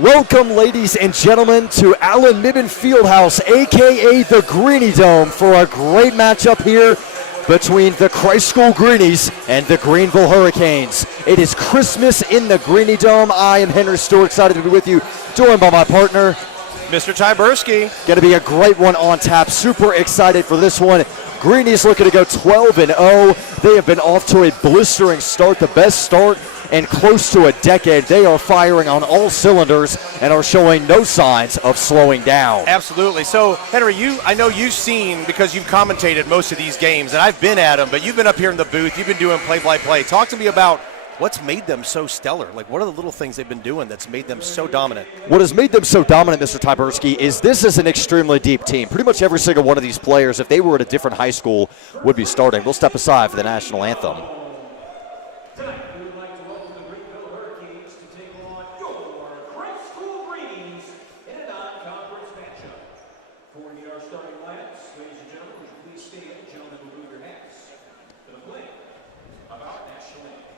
Welcome, ladies and gentlemen, to Allen Niven Fieldhouse, a.k.a. the Greenie Dome, for a great matchup here between the Christ School Greenies and the Greenville Hurricanes. It is Christmas in the Greenie Dome. I am Henry Stewart, excited to be with you, joined by my partner, Mr. Tyberski. Going to be a great one on tap. Super excited for this one. Greenies looking to go 12-0. They have been off to a blistering start, the best start in close to a decade. They are firing on all cylinders and are showing no signs of slowing down. Absolutely. So, Henry, I know you've seen, because you've commentated most of these games, and I've been at them, but you've been up here in the booth. You've been doing play-by-play. Talk to me about what's made them so stellar. Like, what are the little things they've been doing that's made them so dominant? What has made them so dominant, Mr. Tyberski, is this is an extremely deep team. Pretty much every single one of these players, if they were at a different high school, would be starting. We'll step aside for the national anthem. Tonight, we would like to welcome the Greenville Hurricanes to take on your Christ School Greenies in a non-conference matchup. Before we meet our starting lineups, ladies and gentlemen, would you please stand? Gentlemen, remove your hats for the playing of our national anthem.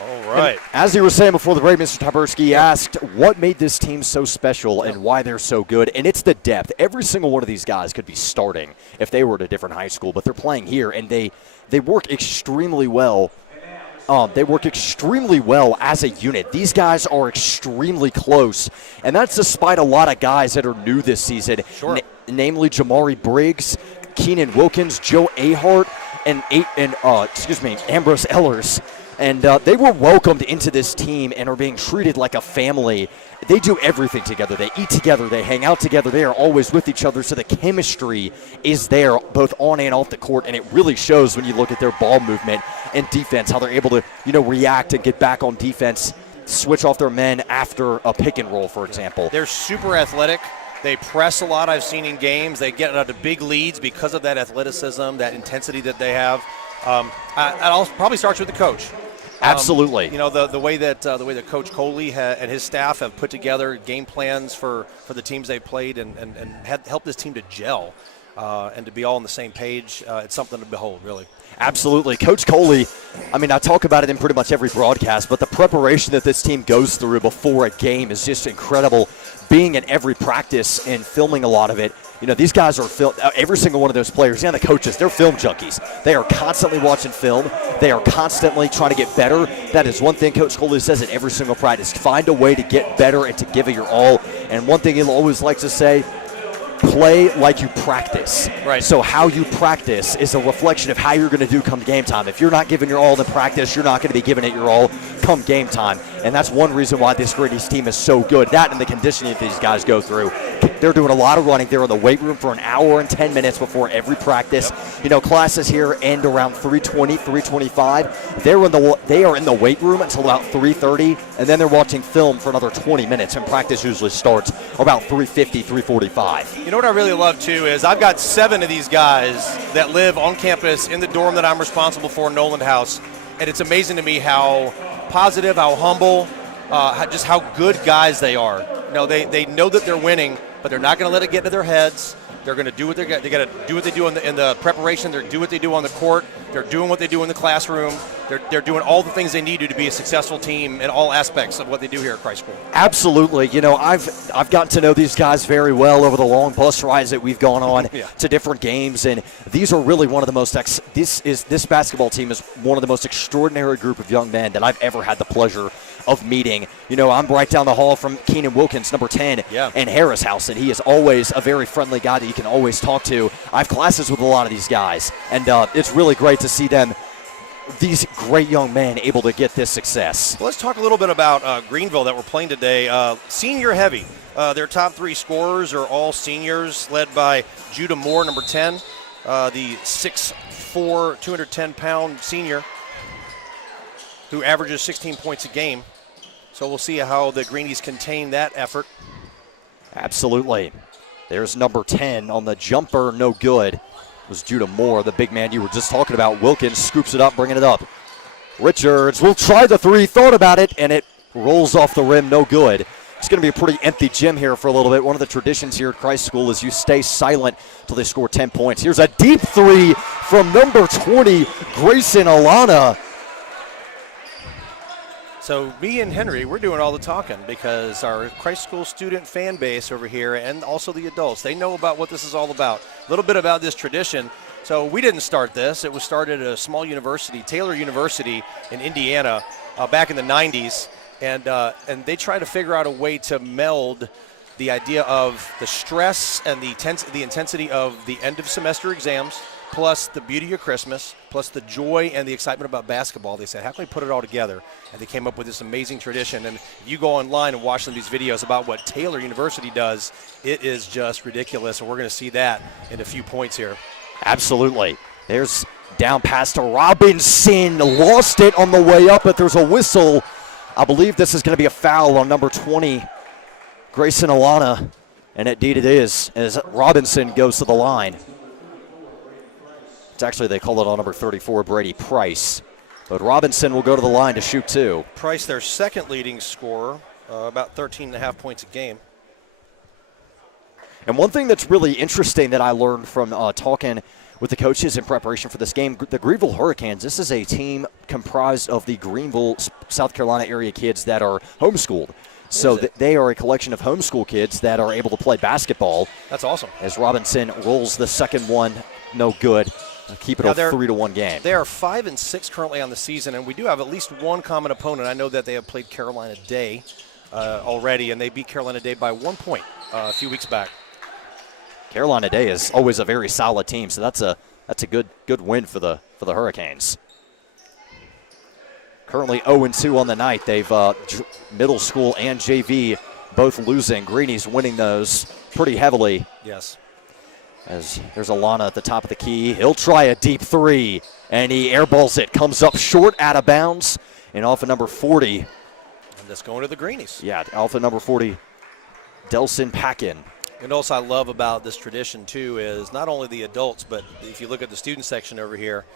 All right. And as you were saying before the break, Mr. Tyberski asked what made this team so special and why they're so good, and it's the depth. Every single one of these guys could be starting if they were at a different high school, but they're playing here, and they work extremely well. They work extremely well as a unit. These guys are extremely close, and that's despite a lot of guys that are new this season, namely Jamari Briggs, Keenan Wilkins, Joe Ahart, and Ambrose Ellers. And they were welcomed into this team and are being treated like a family. They do everything together. They eat together. They hang out together. They are always with each other. So the chemistry is there both on and off the court, and it really shows when you look at their ball movement and defense, how they're able to, react and get back on defense, switch off their men after a pick and roll, for example. They're super athletic. They press a lot, I've seen in games. They get out of big leads because of that athleticism, that intensity that they have. It probably starts with the coach. Absolutely. The way that Coach Coley and his staff have put together game plans for the teams they've played and helped this team to gel and to be all on the same page. It's something to behold, really. Absolutely. Coach Coley, I talk about it in pretty much every broadcast, but the preparation that this team goes through before a game is just incredible. Being at every practice and filming a lot of it, these guys are every single one of those players and the coaches, they're film junkies. They are constantly watching film. They are constantly trying to get better. That is one thing Coach Coley says at every single practice. Find a way to get better and to give it your all. And one thing he'll always like to say, play like you practice. Right. So how you practice is a reflection of how you're going to do come game time. If you're not giving your all in practice, you're not going to be giving it your all come game time. And that's one reason why this Greenies team is so good. That and the conditioning that these guys go through. They're doing a lot of running. They're in the weight room for an hour and 10 minutes before every practice. Yep. Classes here end around 3:20, 3:25. They are in the weight room until about 3:30, and then they're watching film for another 20 minutes, and practice usually starts about 3:50, 3:45. You know what I really love, too, is I've got 7 of these guys that live on campus in the dorm that I'm responsible for, Noland House, and it's amazing to me how positive, how humble, just how good guys they are. They know that they're winning, but they're not going to let it get into their heads. They're going to do what they got to do what they do in the preparation. They're do what they do on the court. They're doing what they do in the classroom. They're doing all the things they need to be a successful team in all aspects of what they do here at Christ School. Absolutely. You know, I've gotten to know these guys very well over the long bus rides that we've gone on to different games, and these are really one of the most this basketball team is one of the most extraordinary group of young men that I've ever had the pleasure of meeting. You know, I'm right down the hall from Keenan Wilkins, number 10, and Harris House, and he is always a very friendly guy that you can always talk to. I have classes with a lot of these guys, and it's really great to see them, these great young men, able to get this success. Well, let's talk a little bit about Greenville that we're playing today. Senior heavy. Their top 3 scorers are all seniors, led by Judah Moore, number 10, the 6'4", 210-pound senior who averages 16 points a game. So we'll see how the Greenies contain that effort. Absolutely. There's number 10 on the jumper, no good. It was Judah Moore, the big man you were just talking about. Wilkins scoops it up, bringing it up. Richards will try the 3, thought about it, and it rolls off the rim, no good. It's going to be a pretty empty gym here for a little bit. One of the traditions here at Christ School is you stay silent until they score 10 points. Here's a deep 3 from number 20, Grayson Alana. So me and Henry, we're doing all the talking because our Christ School student fan base over here and also the adults, they know about what this is all about. A little bit about this tradition. So we didn't start this. It was started at a small university, Taylor University in Indiana, back in the 90s. And they try to figure out a way to meld the idea of the stress and the intensity of the end of semester exams, plus the beauty of Christmas, plus the joy and the excitement about basketball. They said, how can we put it all together? And they came up with this amazing tradition. And if you go online and watch some of these videos about what Taylor University does, it is just ridiculous. And we're going to see that in a few points here. Absolutely. There's down pass to Robinson. Lost it on the way up, but there's a whistle. I believe this is going to be a foul on number 20, Grayson Alana. And indeed it is, as Robinson goes to the line. It's actually, they call it on number 34, Brady Price. But Robinson will go to the line to shoot 2. Price, their second leading scorer, about 13.5 points a game. And one thing that's really interesting that I learned from talking with the coaches in preparation for this game, the Greenville Hurricanes, this is a team comprised of the Greenville, South Carolina area kids that are homeschooled. So they are a collection of homeschool kids that are able to play basketball. That's awesome. As Robinson rolls the second one, no good. Keep it a 3-1 game. They are 5-6 currently on the season, and we do have at least one common opponent. I know that they have played Carolina Day already, and they beat Carolina Day by 1 point a few weeks back. Carolina Day is always a very solid team, so that's a good win for the Hurricanes. Currently 0-2 on the night. They've middle school and JV both losing. Greenies winning those pretty heavily. Yes. As there's Alana at the top of the key. He'll try a deep 3, and he airballs it. Comes up short, out of bounds, and off of number 40. And that's going to the Greenies. Yeah, off of number 40, Delson Packin. And also I love about this tradition, too, is not only the adults, but if you look at the student section over here,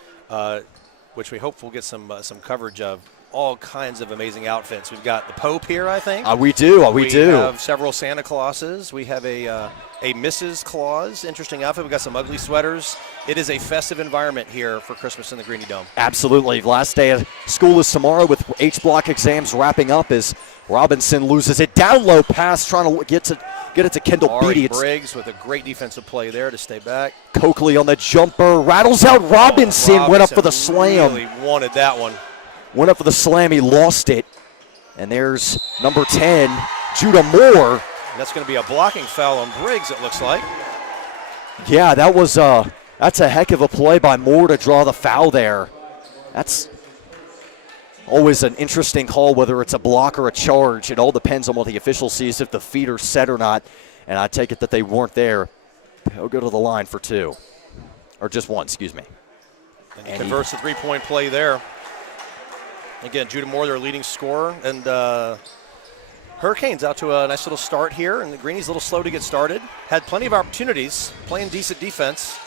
which we hope we'll get some coverage of, all kinds of amazing outfits. We've got the Pope here, I think. We do. We have several Santa Clauses. We have a Mrs. Claus, interesting outfit. We've got some ugly sweaters. It is a festive environment here for Christmas in the Greenie Dome. Absolutely. Last day of school is tomorrow with H-block exams wrapping up as Robinson loses it. Down low pass, trying to get it to Kendall Ari Beatty. Briggs with a great defensive play there to stay back. Coakley on the jumper, rattles out Robinson, went up for the slam. Really wanted that one. Went up for the slam, he lost it. And there's number 10, Judah Moore. That's going to be a blocking foul on Briggs, it looks like. Yeah, that's a heck of a play by Moore to draw the foul there. That's always an interesting call, whether it's a block or a charge. It all depends on what the official sees, if the feet are set or not. And I take it that they weren't there. He'll go to the line for 2. Or just 1, excuse me. And he converts the three-point play there. Again, Judah Moore, their leading scorer. And Hurricanes out to a nice little start here. And the Greenies a little slow to get started. Had plenty of opportunities, playing decent defense.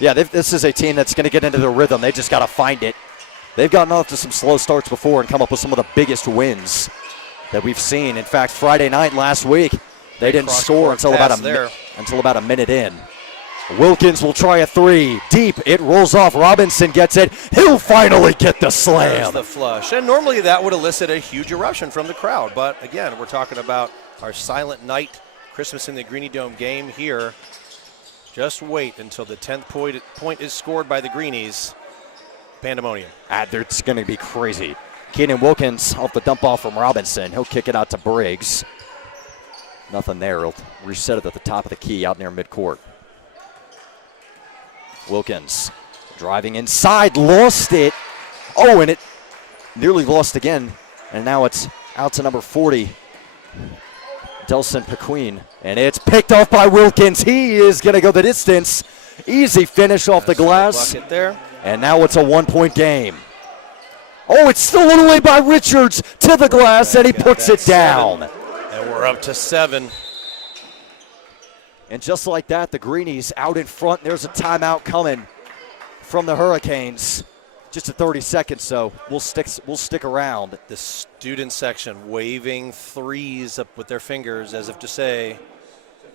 Yeah, this is a team that's going to get into their rhythm. They just got to find it. They've gotten off to some slow starts before and come up with some of the biggest wins that we've seen. In fact, Friday night last week, They didn't score until about a minute in. Wilkins will try a three. Deep. It rolls off. Robinson gets it. He'll finally get the slam. There's the flush. And normally that would elicit a huge eruption from the crowd. But, again, we're talking about our silent night Christmas in the Greenie Dome game here. Just wait until the 10th point is scored by the Greenies. Pandemonium. It's going to be crazy. Keenan Wilkins off the dump off from Robinson. He'll kick it out to Briggs. Nothing there. He'll reset it at the top of the key out near midcourt. Wilkins driving inside, lost it. Oh, and it nearly lost again. And now it's out to number 40, Delson Pequeen. And it's picked off by Wilkins. He is going to go the distance. Easy finish off the glass. Bucket there. And now it's a 1-point game. Oh, it's stolen away by Richards to the glass, and he puts it down. And we're up to 7. And just like that, the Greenies out in front. There's a timeout coming from the Hurricanes. Just a 30 seconds, so we'll stick around. The student section waving threes up with their fingers as if to say,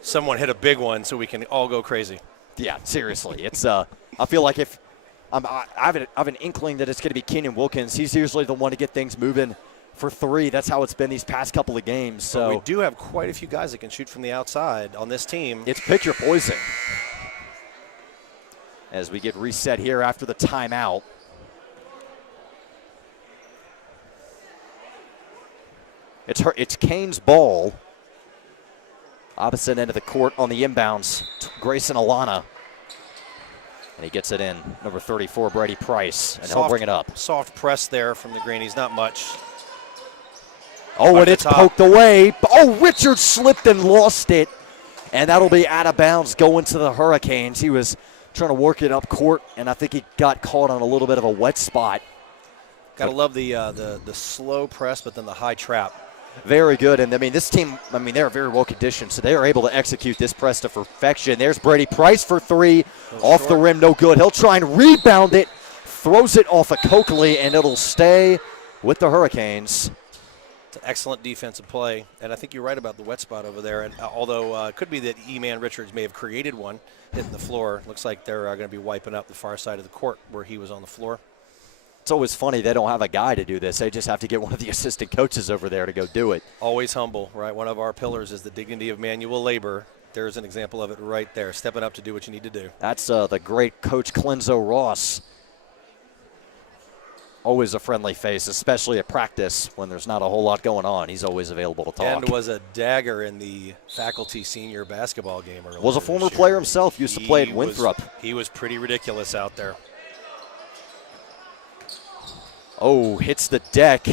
someone hit a big one so we can all go crazy. Yeah, seriously. It's I feel like if I have an inkling that it's going to be Keenan Wilkins. He's usually the one to get things moving for three. That's how it's been these past couple of games. So we do have quite a few guys that can shoot from the outside on this team. It's pick your poison. As we get reset here after the timeout. It's Kane's ball. Opposite end of the court on the inbounds. Grayson Alana. And he gets it in. Number 34, Brady Price. And he'll bring it up. Soft press there from the Greenies. Not much. Oh, and it's poked away. Oh, Richards slipped and lost it. And that'll be out of bounds going to the Hurricanes. He was trying to work it up court, and I think he got caught on a little bit of a wet spot. Got to love the slow press, but then the high trap. Very good. And, I mean, this team, they're very well conditioned, so they are able to execute this press to perfection. There's Brady Price for three. Off the rim, no good. He'll try and rebound it. Throws it off of Coakley, and it'll stay with the Hurricanes. It's an excellent defensive play, and I think you're right about the wet spot over there. And although it could be that E-Man Richards may have created one hitting the floor, looks like they're going to be wiping up the far side of the court where he was on the floor. It's always funny they don't have a guy to do this. They just have to get one of the assistant coaches over there to go do it. Always humble, right? One of our pillars is the dignity of manual labor. There's an example of it right there, stepping up to do what you need to do. That's the great Coach Clenzo Ross. Always a friendly face, especially at practice when there's not a whole lot going on. He's always available to talk. And was a dagger in the faculty senior basketball game earlier. Was a former player himself, used to play at Winthrop. He was pretty ridiculous out there. Oh, hits the deck.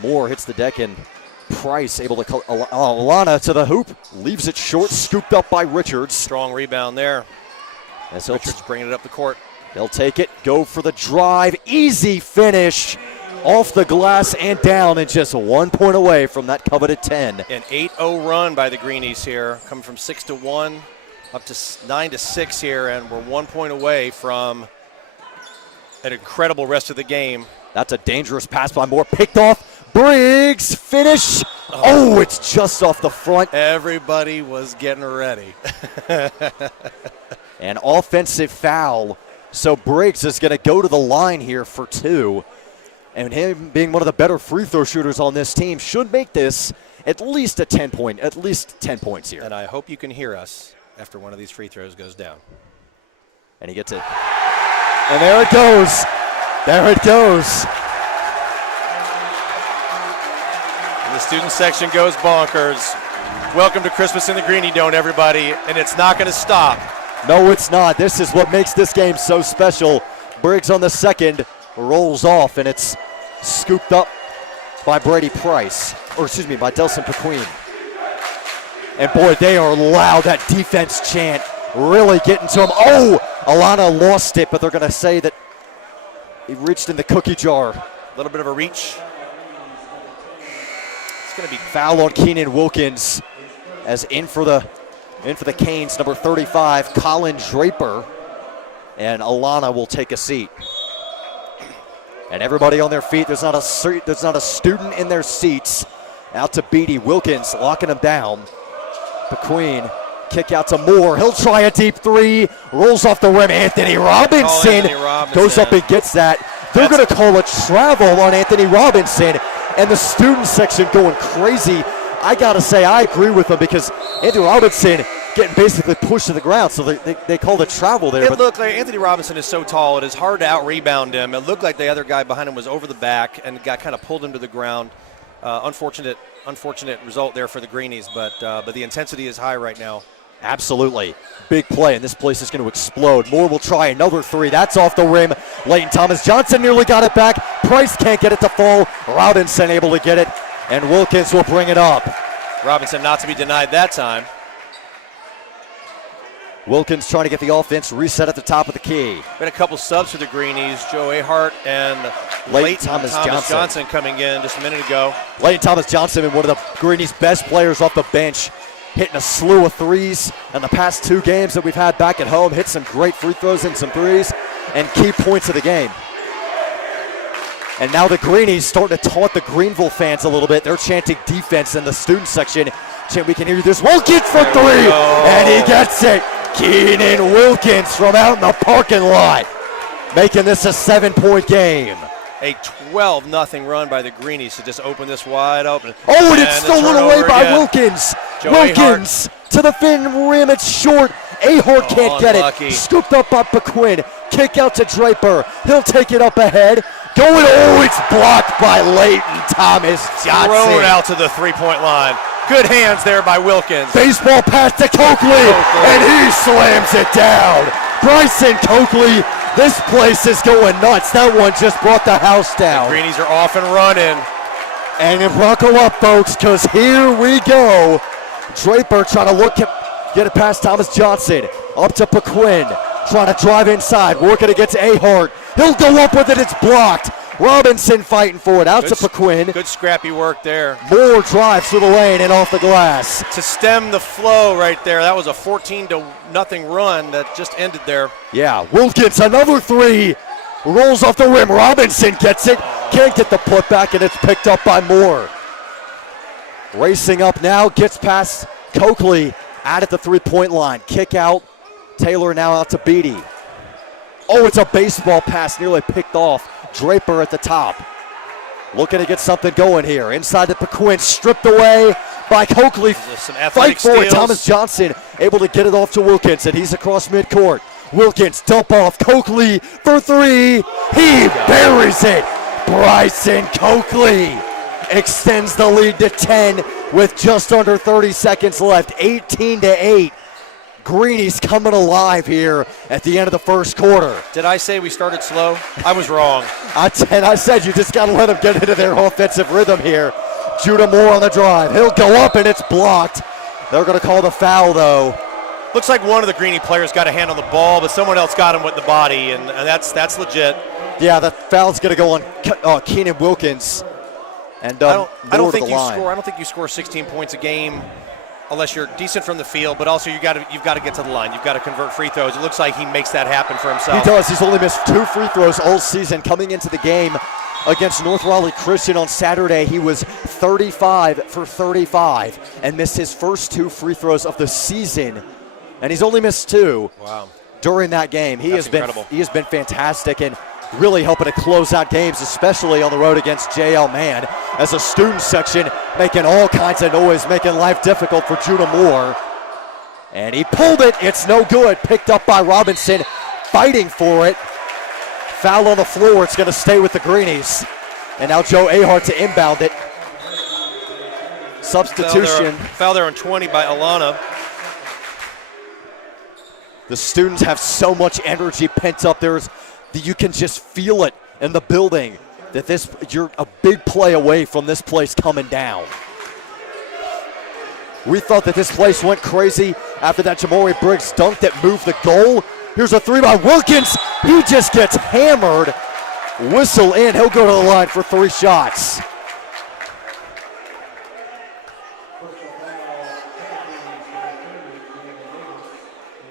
Moore hits the deck, and Price able to call Alana to the hoop. Leaves it short, scooped up by Richards. Strong rebound there. Richards bringing it up the court. They'll take it, go for the drive. Easy finish off the glass and down, and just 1 point away from that coveted 10. An 8-0 run by the Greenies here, coming from 6-1 up to 9-6 here, and we're 1 point away from an incredible rest of the game. That's a dangerous pass by Moore. Picked off. Briggs, finish. Oh, it's just off the front. Everybody was getting ready. An offensive foul. So Briggs is going to go to the line here for two. And him being one of the better free throw shooters on this team should make this at least 10 points here. And I hope you can hear us after one of these free throws goes down. And he gets it. And there it goes. There it goes. And the student section goes bonkers. Welcome to Christmas in the Greenie Dome, everybody. And it's not going to stop. No, it's not. This is what makes this game so special. Briggs on the second rolls off, and it's scooped up by Brady Price. By Delson Pequeen. And boy, they are loud. That defense chant really getting to him. Oh, Alana lost it, but they're going to say that he reached in the cookie jar. A little bit of a reach. It's going to be foul on Keenan Wilkins as in for the Canes, number 35, Colin Draper. And Alana will take a seat. And everybody on their feet. There's not a student in their seats Out to Beatty. Wilkins locking him down. McQueen, kick out to Moore. He'll try a deep three. Rolls off the rim. Anthony Robinson goes up and gets that. They're going to call a travel on Anthony Robinson, and the student section going crazy. I got to say, I agree with them because Anthony Robinson getting basically pushed to the ground, so they called a travel there. It looked like Anthony Robinson is so tall, it is hard to out-rebound him. It looked like the other guy behind him was over the back and got kind of pulled him to the ground. Unfortunate result there for the Greenies, but the intensity is high right now. Absolutely. Big play, and this place is going to explode. Moore will try another three. That's off the rim. Leighton Thomas Johnson nearly got it back. Price can't get it to fall. Robinson able to get it, and Wilkins will bring it up. Robinson not to be denied that time. Wilkins trying to get the offense reset at the top of the key. Been a couple subs for the Greenies. Joe Ahart and Leighton Thomas Johnson coming in just a minute ago. Leighton Thomas Johnson been one of the Greenies' best players off the bench, hitting a slew of threes in the past 2 games that we've had back at home. Hit some great free throws and some threes and key points of the game. And now the Greenies starting to taunt the Greenville fans a little bit. They're chanting defense in the student section. We can hear this. Wilkins for 3, and he gets it. Keenan Wilkins from out in the parking lot, making this a 7-point game. A 12-0 run by the Greenies to just open this wide open. Oh, and it's stolen away by Wilkins. Wilkins to the fin rim. It's short. Ahart can't get it. Scooped up by McQueen. Kick out to Draper. He'll take it up ahead. Going, it's blocked by Leighton Thomas Johnson. Thrown out to the three-point line. Good hands there by Wilkins. Baseball pass to Coakley, and he slams it down. Bryson Coakley, this place is going nuts. That one just brought the house down. The Greenies are off and running. And buckle up, folks, because here we go. Draper trying to get it past Thomas Johnson. Up to McQuinn, trying to drive inside, working against Ahart. He'll go up with it, it's blocked. Robinson fighting for it, out to McQuinn. Good scrappy work there. Moore drives through the lane and off the glass. To stem the flow right there, that was a 14-0 run that just ended there. Yeah, Wilkins, another 3. Rolls off the rim, Robinson gets it. Can't get the putback, and it's picked up by Moore. Racing up now, gets past Coakley, out at the 3-point line. Kick out, Taylor now out to Beatty. Oh, it's a baseball pass, nearly picked off. Draper at the top. Looking to get something going here. Inside to McQuinn, stripped away by Coakley. Fight for it. Thomas Johnson able to get it off to Wilkins, and he's across midcourt. Wilkins, dump off. Coakley for 3. He buries it. Bryson Coakley extends the lead to 10 with just under 30 seconds left. 18-8. Greenies coming alive here at the end of the first quarter. Did I say we started slow? I was wrong. I said you just got to let them get into their offensive rhythm here. Judah Moore on the drive. He'll go up, and it's blocked. They're going to call the foul, though. Looks like one of the Greenie players got a hand on the ball, but someone else got him with the body, and that's legit. Yeah, the foul's going to go on Keenan Wilkins. And I don't think you score 16 points a game unless you're decent from the field, but also you've got to get to the line. You've got to convert free throws. It looks like he makes that happen for himself. He does. He's only missed 2 free throws all season. Coming into the game against North Raleigh Christian on Saturday, he was 35 for 35 and missed his first 2 free throws of the season. And he's only missed 2 during that game. That's incredible. He has been fantastic and really helping to close out games, especially on the road against JL Man, as a student section making all kinds of noise, making life difficult for Judah Moore. And he pulled it. It's no good. Picked up by Robinson, fighting for it. Foul on the floor. It's going to stay with the Greenies. And now Joe Ahart to inbound it. Substitution. Foul there on 20 by Alana. The students have so much energy pent up. You can just feel it in the building that you're a big play away from this place coming down. We thought that this place went crazy after that Jamori Briggs dunk that moved the goal. Here's a 3 by Wilkins. He just gets hammered. Whistle in. He'll go to the line for 3 shots.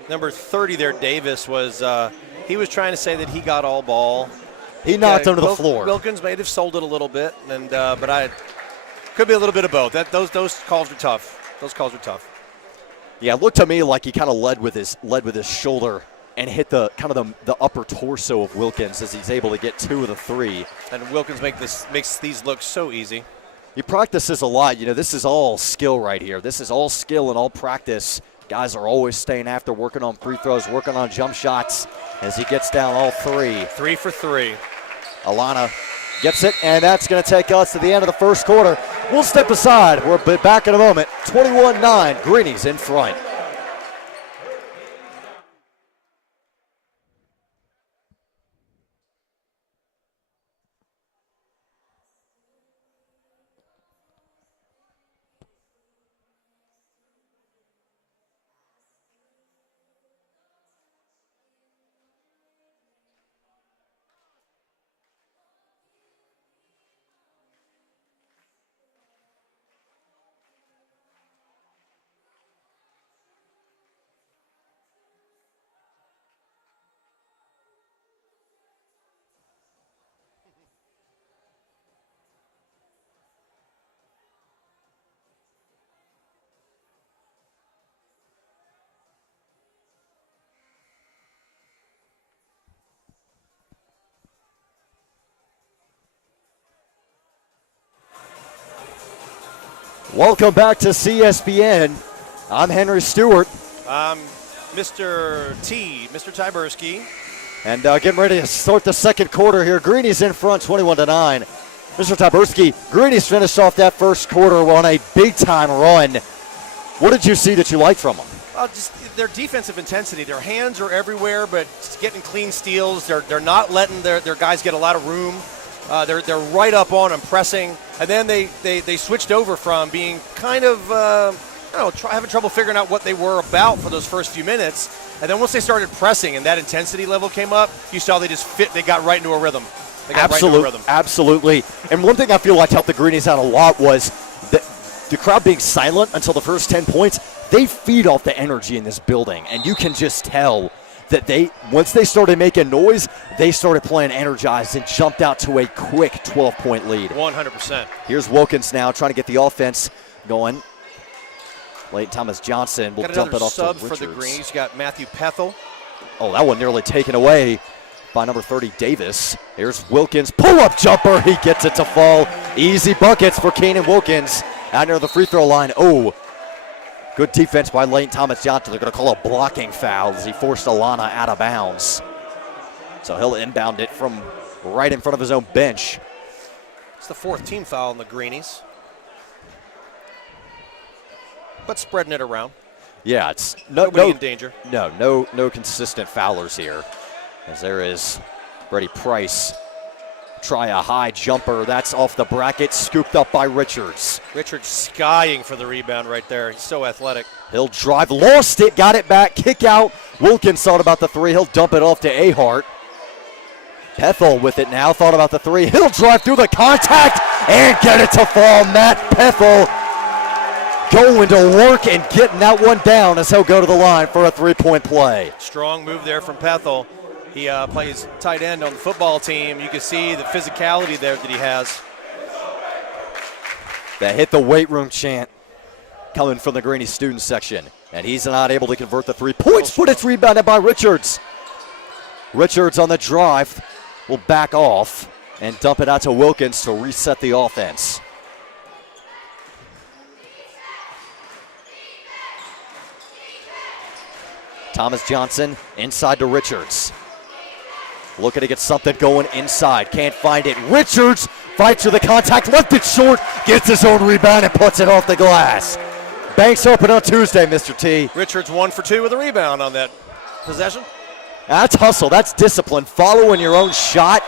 Number 30 there, Davis, he was trying to say that he got all ball. He knocked him to the floor. Wilkins may have sold it a little bit, but Could be a little bit of both. Those calls are tough. Those calls are tough. Yeah, it looked to me like he kind of led with his shoulder and hit the upper torso of Wilkins as he's able to get 2 of the 3. And Wilkins makes these look so easy. He practices a lot. This is all skill right here. This is all skill and all practice. Guys are always staying after, working on free throws, working on jump shots as he gets down all 3. 3 for 3. Alana gets it, and that's going to take us to the end of the first quarter. We'll step aside. We'll be back in a moment. 21-9, Greenies in front. Welcome back to CSBN. I'm Henry Stewart. I'm Mr. Tyberski. And getting ready to start the second quarter here. Greenies in front, 21-9. Mr. Tyberski, Greenies finished off that first quarter on a big-time run. What did you see that you liked from them? Just their defensive intensity. Their hands are everywhere, but just getting clean steals. They're not letting their guys get a lot of room. They're right up on them, pressing, and then they switched over from being kind of having trouble figuring out what they were about for those first few minutes, and then once they started pressing and that intensity level came up, you saw they just fit. They got right into a rhythm. Absolutely. And one thing I feel like helped the Greenies out a lot was the crowd being silent until the first 10 points. They feed off the energy in this building, and you can just tell that once they started making noise, they started playing energized and jumped out to a quick 12-point lead. 100%. Here's Wilkins now trying to get the offense going. Late Thomas Johnson will dump it off to Richards. Sub for the Greenies. You got Matthew Pethel. Oh, that one nearly taken away by number 30, Davis. Here's Wilkins, pull-up jumper. He gets it to fall. Easy buckets for Keenan Wilkins out near the free throw line. Oh, good defense by Lane Thomas Johnson. They're going to call a blocking foul as he forced Alana out of bounds. So he'll inbound it from right in front of his own bench. It's the 4th team foul on the Greenies. But spreading it around. Yeah, it's nobody in danger. No consistent foulers here. As there is Brady Price. Try a high jumper. That's off the bracket, scooped up by Richards. Richards skying for the rebound right there. He's so athletic. He'll drive, lost it, got it back, kick out. Wilkins thought about the 3. He'll dump it off to Ahart. Pethel with it now, thought about the 3. He'll drive through the contact and get it to fall. Matt Pethel going to work and getting that one down as he'll go to the line for a 3-point play. Strong move there from Pethel. He plays tight end on the football team. You can see the physicality there that he has. That hit the weight room chant coming from the Greenie student section. And he's not able to convert the 3 points, but it's rebounded by Richards. Richards on the drive will back off and dump it out to Wilkins to reset the offense. Thomas Johnson inside to Richards. Looking to get something going inside. Can't find it. Richards fights for the contact. Left it short. Gets his own rebound and puts it off the glass. Banks open on Tuesday, Mr. T. Richards 1 for 2 with a rebound on that possession. That's hustle. That's discipline. Following your own shot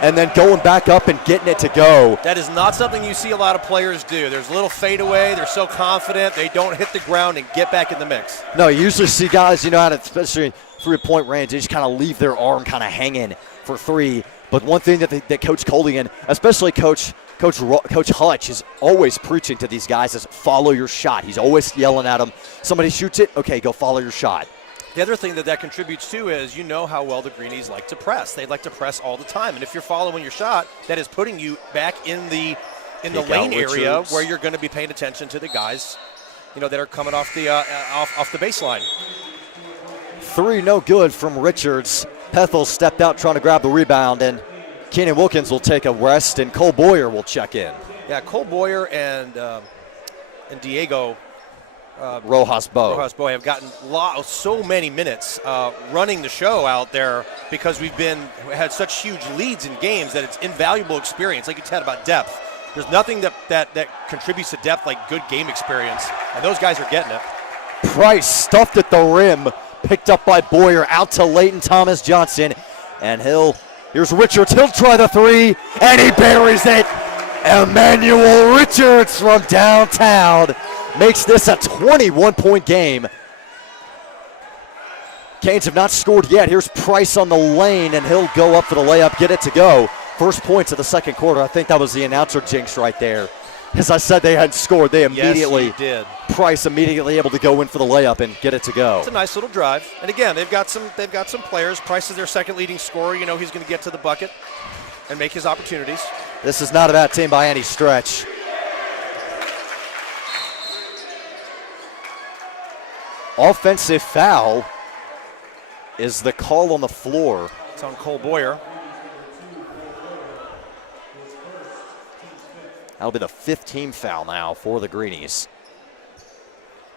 and then going back up and getting it to go. That is not something you see a lot of players do. There's a little fadeaway. They're so confident. They don't hit the ground and get back in the mix. No, you usually see guys, especially 3-point range, they just kind of leave their arm kind of hanging for 3. But one thing that Coach Coldian, especially Coach Hutch, is always preaching to these guys is follow your shot. He's always yelling at them. Somebody shoots it, okay, go follow your shot. The other thing that contributes to is how well the Greenies like to press. They like to press all the time. And if you're following your shot, that is putting you back in the in the lane area where you're going to be paying attention to the guys, that are coming off the off the baseline. 3 no good from Richards. Pethel stepped out trying to grab the rebound, and Keenan Wilkins will take a rest, and Cole Boyer will check in. Yeah, Cole Boyer and Diego Rojas Bo have gotten so many minutes running the show out there because we've had such huge leads in games that it's invaluable experience. Like you said about depth, there's nothing that contributes to depth like good game experience, and those guys are getting it. Price stuffed at the rim, picked up by Boyer, out to Leighton Thomas Johnson, and here's Richards. He'll try the 3, and he buries it. Emmanuel Richards from downtown makes this a 21-point game. Canes have not scored yet. Here's Price on the lane, and he'll go up for the layup, get it to go. First points of the second quarter. I think that was the announcer jinx right there. As I said, they hadn't scored. They immediately Yes, he did. Price immediately able to go in for the layup and get it to go. It's a nice little drive. And again, they've got some players. Price is their second leading scorer. He's going to get to the bucket and make his opportunities. This is not a bad team by any stretch. Offensive foul is the call on the floor. It's on Cole Boyer. That'll be the 15th foul now for the Greenies.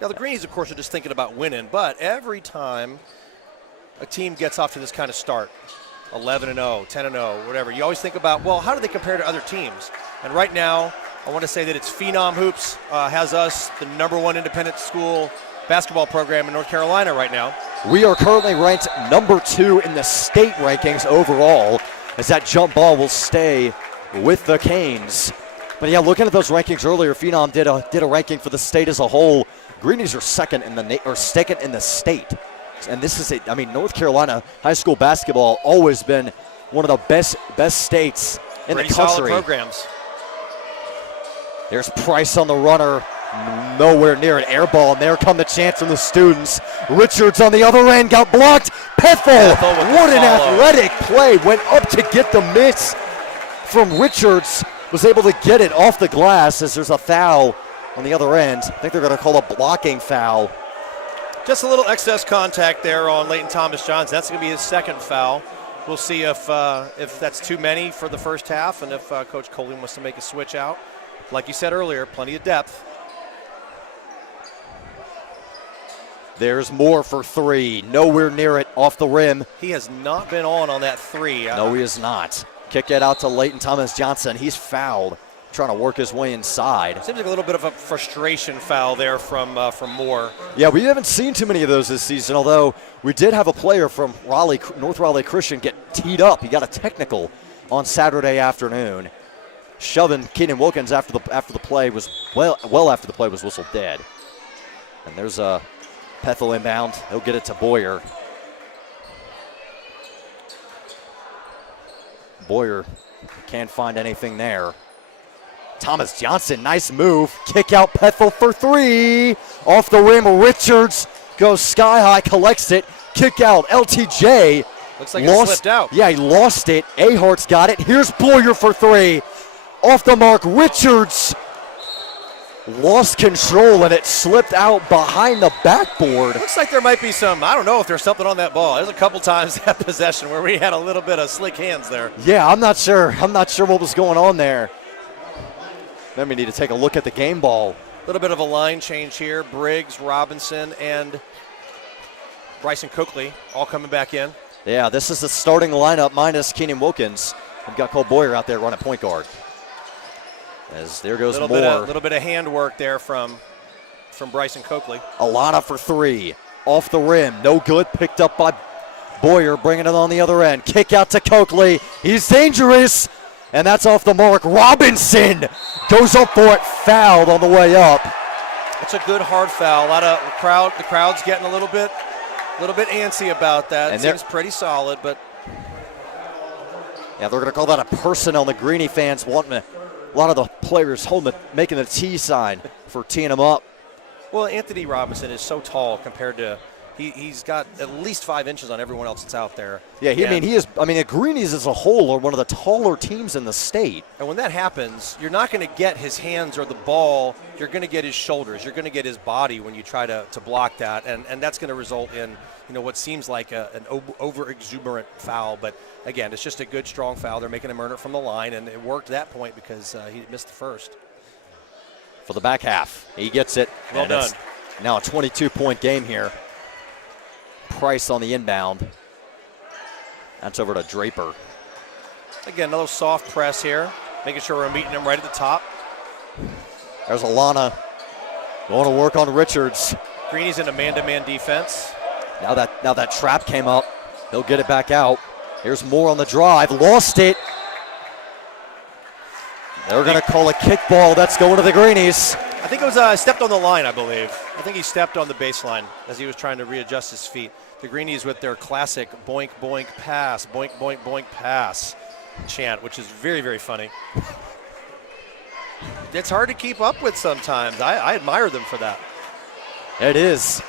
Now, the Greenies, of course, are just thinking about winning, but every time a team gets off to this kind of start, 11-0, 10-0, whatever, you always think about, well, how do they compare to other teams? And right now, I want to say that it's Phenom Hoops has us the #1 independent school basketball program in North Carolina right now. We are currently ranked #2 in the state rankings overall, as that jump ball will stay with the Canes. But yeah, looking at those rankings earlier, Phenom did a ranking for the state as a whole. Greenies are second in the state, and this is it. I mean, North Carolina high school basketball always been one of the best states in the country. Solid programs. There's Price on the runner, nowhere near an air ball, and there come the chance from the students. Richards on the other end got blocked. Pethel, what an athletic play! Went up to get the miss from Richards. Was able to get it off the glass as there's a foul on the other end. I think they're going to call a blocking foul. Just a little excess contact there on Leighton Thomas Johnson. That's going to be his second foul. We'll see if that's too many for the first half and if Coach Coley wants to make a switch out. Like you said earlier, plenty of depth. There's Moore for 3. Nowhere near it, off the rim. He has not been on that 3. No, he is not. Kick it out to Leighton Thomas Johnson. He's fouled, trying to work his way inside. Seems like a little bit of a frustration foul there from Moore. Yeah, we haven't seen too many of those this season, although we did have a player from North Raleigh Christian get teed up. He got a technical on Saturday afternoon, shoving Keenan Wilkins after the play was well after the play was whistled dead. And there's a Pethel inbound. He'll get it to Boyer. Boyer can't find anything there. Thomas Johnson, nice move. Kick out Pethel for 3. Off the rim, Richards goes sky high, collects it. Kick out, LTJ. Looks like it slipped out. Yeah, he lost it. Ahart's got it. Here's Boyer for 3. Off the mark, Richards lost control, and it slipped out behind the backboard. Looks like there might be I don't know if there's something on that ball. There's a couple times that possession where we had a little bit of slick hands there. Yeah, I'm not sure what was going on there. Then we need to take a look at the game ball. A little bit of a line change here. Briggs, Robinson, and Bryson Coakley all coming back in. Yeah, this is the starting lineup minus Keenan Wilkins. We've got Cole Boyer out there running point guard. As there goes Moore. A little bit of handwork there from Bryson Coakley. Alana for 3. Off the rim. No good. Picked up by Boyer, bringing it on the other end. Kick out to Coakley. He's dangerous. And that's off the mark. Robinson goes up for it. Fouled on the way up. It's a good hard foul. The crowd's getting a little bit antsy about that. It seems pretty solid, but yeah, they're going to call that a personnel. The Greenie fans wanting a lot of the players making the T sign for teeing him up. Well, Anthony Robinson is so tall compared to He's got at least 5 inches on everyone else that's out there. Yeah, the Greenies as a whole are one of the taller teams in the state. And when that happens, you're not going to get his hands or the ball. You're going to get his shoulders. You're going to get his body when you try to block that. And that's going to result in, what seems like an over-exuberant foul. But, again, it's just a good, strong foul. They're making him earn it from the line, and it worked that point because he missed the first. For the back half, he gets it. Well done. Now a 22-point game here. Price on the inbound. That's over to Draper. Again, another soft press here, making sure we're meeting him right at the top. There's Alana going to work on Richards. Greenie's in a man-to-man defense. Now that trap came up, he'll get it back out. Here's Moore on the drive, lost it. They're going to call a kickball. That's going to the Greenies. I think it was stepped on the line, I believe. I think he stepped on the baseline as he was trying to readjust his feet. The Greenies with their classic boink, boink, pass, boink, boink, boink, pass chant, which is very, very funny. It's hard to keep up with sometimes. I admire them for that. It is.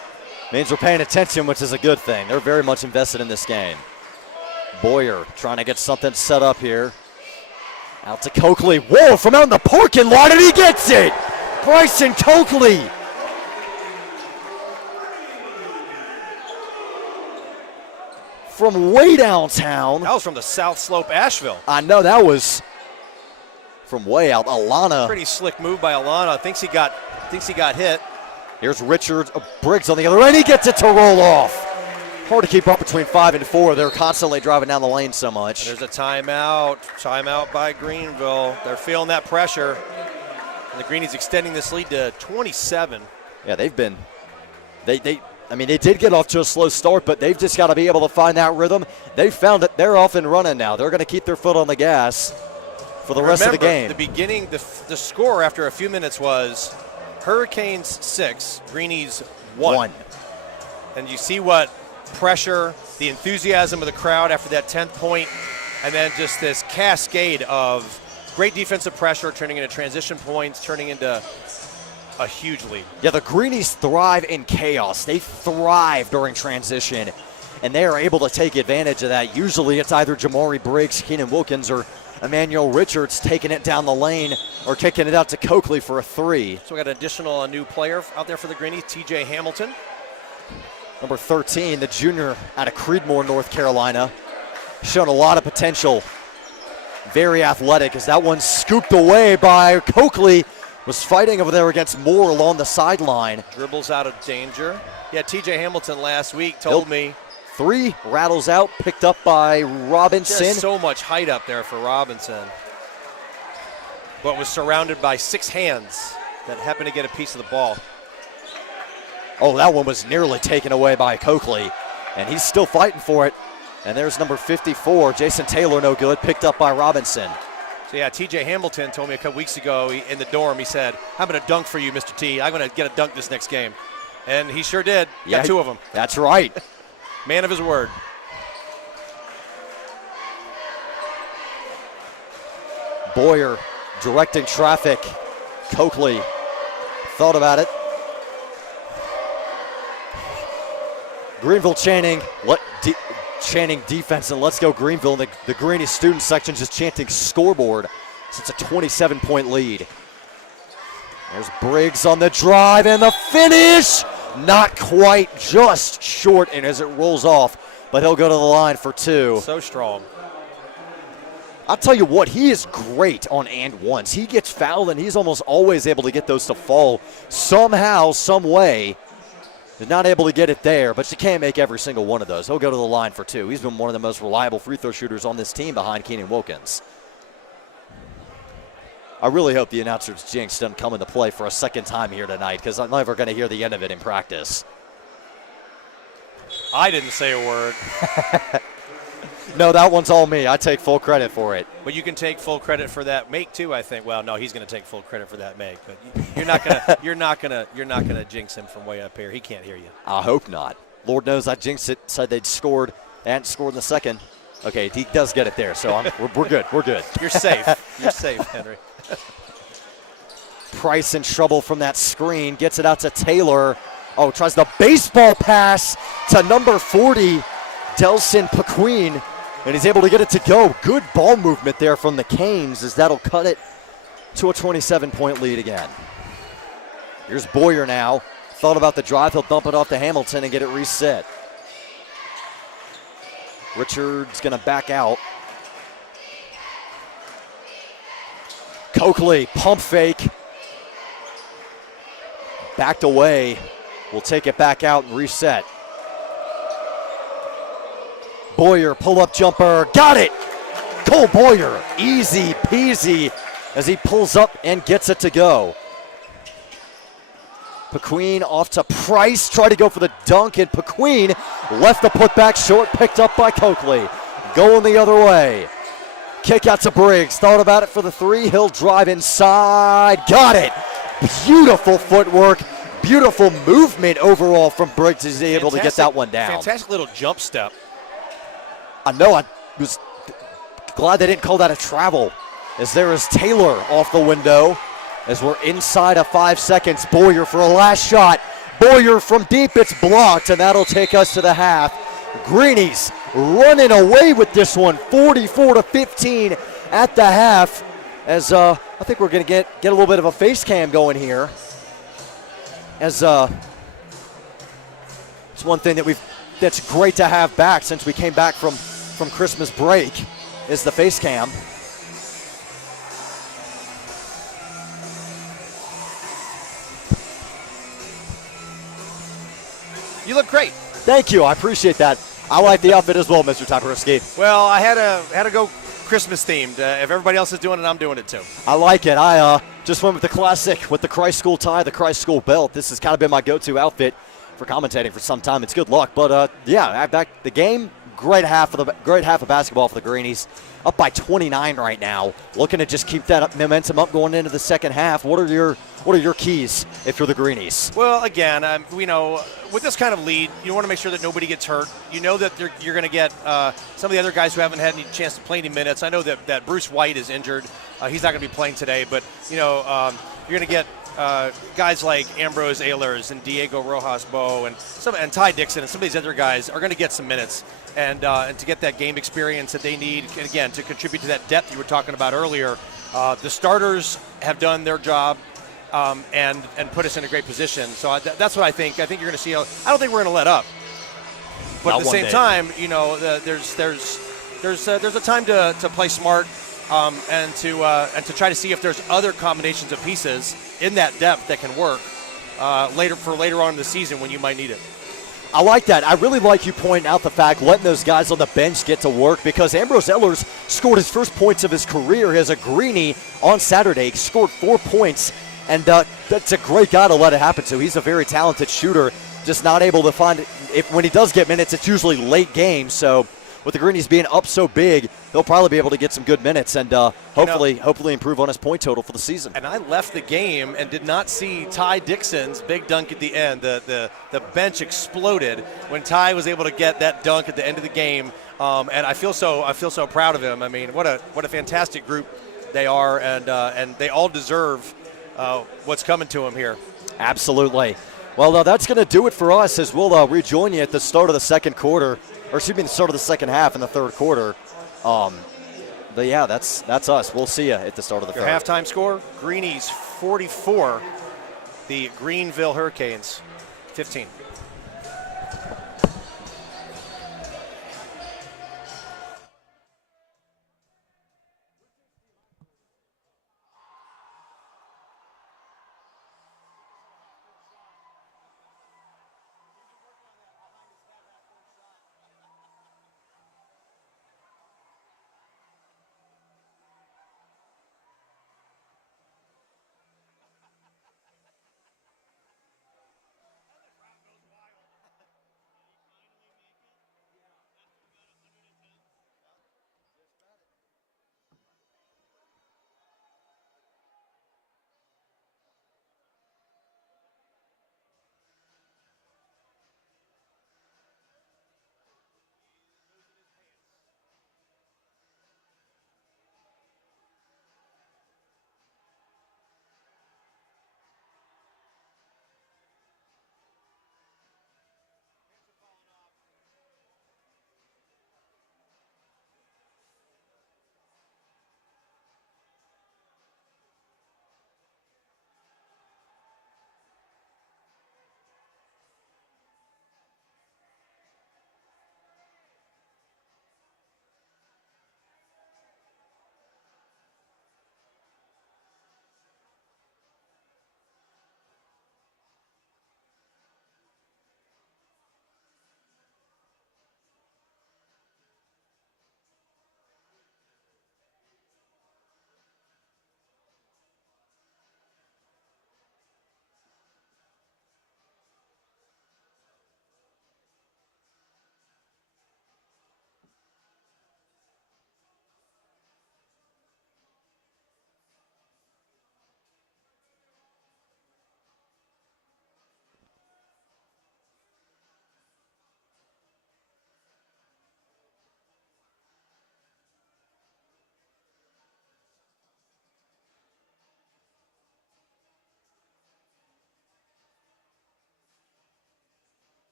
Means we're paying attention, which is a good thing. They're very much invested in this game. Boyer trying to get something set up here. Out to Coakley. Whoa, from out in the parking lot, and he gets it! Bryson Coakley. From way downtown. That was from the South Slope, Asheville. I know that was from way out. Alana. Pretty slick move by Alana. Thinks he got hit. Here's Richards, Briggs on the other end. He gets it to roll off. Hard to keep up between 5 and 4. They're constantly driving down the lane so much. And there's a timeout. Timeout by Greenville. They're feeling that pressure. And the Greenies extending this lead to 27. Yeah, they've been. They did get off to a slow start, but they've just got to be able to find that rhythm. They found it. They're off and running now. They're going to keep their foot on the gas for the rest of the game. The beginning, the score after a few minutes was Hurricanes 6, Greenies 1. And you see what pressure, the enthusiasm of the crowd after that 10th point, and then just this cascade of great defensive pressure turning into transition points, turning into a huge lead. Yeah, the Greenies thrive in chaos. They thrive during transition, and they are able to take advantage of that. Usually it's either Jamari Briggs, Keenan Wilkins, or Emmanuel Richards taking it down the lane or kicking it out to Coakley for a 3. So we got an additional new player out there for the Greenies, TJ Hamilton. Number 13, the junior out of Creedmoor, North Carolina. Shown a lot of potential. Very athletic as that one scooped away by Coakley. Was fighting over there against Moore along the sideline. Dribbles out of danger. Yeah, TJ Hamilton last week told me. 3 rattles out, picked up by Robinson. Just so much height up there for Robinson. But was surrounded by 6 hands that happened to get a piece of the ball. Oh, that one was nearly taken away by Coakley, and he's still fighting for it. And there's number 54, Jason Taylor, no good, picked up by Robinson. So, yeah, TJ Hamilton told me a couple weeks ago in the dorm, he said, I'm going to dunk for you, Mr. T. I'm going to get a dunk this next game. And he sure did. Yeah, got 2 of them. That's right. Man of his word. Boyer directing traffic. Coakley thought about it. Greenville chanting defense, and let's go Greenville. The Greenie student section just chanting scoreboard. So it's a 27-point lead. There's Briggs on the drive and the finish. Not quite, just short, and as it rolls off, but he'll go to the line for 2. So strong. I'll tell you what, he is great on and ones. He gets fouled, and he's almost always able to get those to fall somehow, some way. He's not able to get it there, but you can't make every single one of those. He'll go to the line for 2. He's been one of the most reliable free throw shooters on this team behind Keenan Wilkins. I really hope the announcer's jinx doesn't come into play for a second time here tonight, because I'm never going to hear the end of it in practice. I didn't say a word. No, that one's all me. I take full credit for it. But you can take full credit for that make too, I think. Well, no, he's going to take full credit for that make, but you're not going to you're not going to jinx him from way up here. He can't hear you. I hope not. Lord knows I jinxed it. Said they'd scored. They hadn't scored in the second. Okay, he does get it there, so we're good. We're good. You're safe. You're safe, Henry. Price in trouble from that screen. Gets it out to Taylor. Oh, tries the baseball pass to number 40, Delson Paquin, and he's able to get it to go. Good ball movement there from the Canes, as that'll cut it to a 27-point lead again. Here's Boyer now. Thought about the drive. He'll dump it off to Hamilton and get it reset. Richards going to back out. Coakley, pump fake. Backed away. We'll take it back out and reset. Boyer, pull-up jumper. Got it! Cole Boyer, easy peasy as he pulls up and gets it to go. Paquin off to Price, tried to go for the dunk, and Paquin left the putback short, picked up by Coakley. Going the other way. Kick out to Briggs, thought about it for the three. He'll drive inside, got it. Beautiful footwork, beautiful movement overall from Briggs. He's able to get that one down. Fantastic little jump step. I know, I was glad they didn't call that a travel, as there is Taylor off the window. As we're inside of 5 seconds, Boyer for a last shot. Boyer from deep, it's blocked, and that'll take us to the half. Greenies running away with this one, 44-15 at the half. As I think we're going to get a little bit of a face cam going here. As it's one thing that's great to have back since we came back from Christmas break, is the face cam. You look great. Thank you. I appreciate that. I like the outfit as well, Mr. Tapersky. Well, I had to go Christmas themed. If everybody else is doing it, I'm doing it too. I like it. I just went with the classic with the Christ School tie, the Christ School belt. This has kind of been my go-to outfit for commentating for some time. It's good luck, but yeah, back the game. Great half of basketball for the Greenies. Up by 29 right now. Looking to just keep that momentum up going into the second half. What are your keys if you're the Greenies? Well, again, with this kind of lead, you want to make sure that nobody gets hurt. You know that you're going to get some of the other guys who haven't had any chance to play any minutes. I know that Bruce White is injured. He's not going to be playing today, but you're going to get guys like Ambrose Ehlers and Diego Rojas Bo and Ty Dixon and some of these other guys are going to get some minutes and to get that game experience that they need, and again, to contribute to that depth you were talking about earlier. The starters have done their job and put us in a great position. So that's what I think. I think you're going to see. I don't think we're going to let up. But Not at the same time, there's a time to play smart and to try to see if there's other combinations of pieces in that depth that can work later on in the season when you might need it. I like that. I really like you pointing out the fact letting those guys on the bench get to work, because Ambrose Ehlers scored his first points of his career as a Greenie on Saturday. He scored 4 points, and that's a great guy to let it happen to. He's a very talented shooter, just not able to find it. When he does get minutes, it's usually late games. So with the Greenies being up so big, he'll probably be able to get some good minutes and hopefully improve on his point total for the season. And I left the game and did not see Ty Dixon's big dunk at the end. The bench exploded when Ty was able to get that dunk at the end of the game, and I feel so proud of him. I mean, what a fantastic group they are, and they all deserve what's coming to them here. Absolutely. Well, that's going to do it for us, as we'll rejoin you at the start of the second quarter. Or excuse me, the start of the second half in the third quarter. But yeah, that's us. We'll see you at the start of the Your third. halftime score: Greenies 44, the Greenville Hurricanes 15.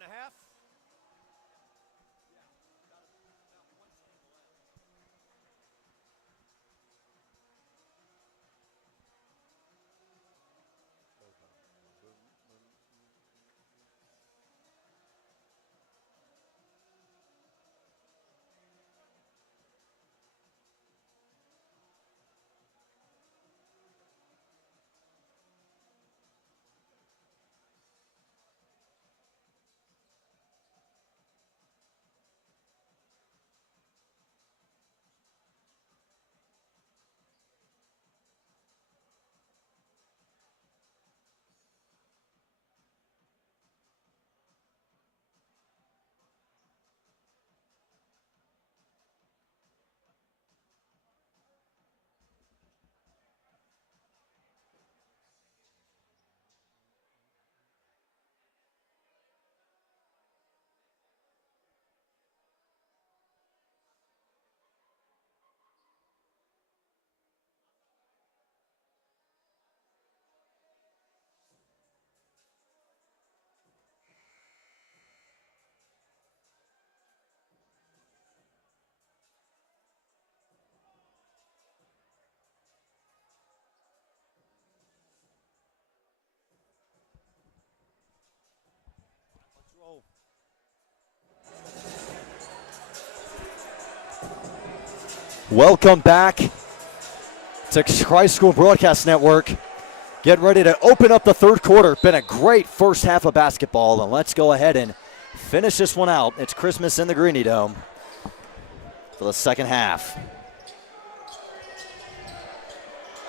and a half. Welcome back to High School Broadcast Network. Getting ready to open up the third quarter. Been a great first half of basketball, and let's go ahead and finish this one out. It's Christmas in the Greenie Dome for the second half.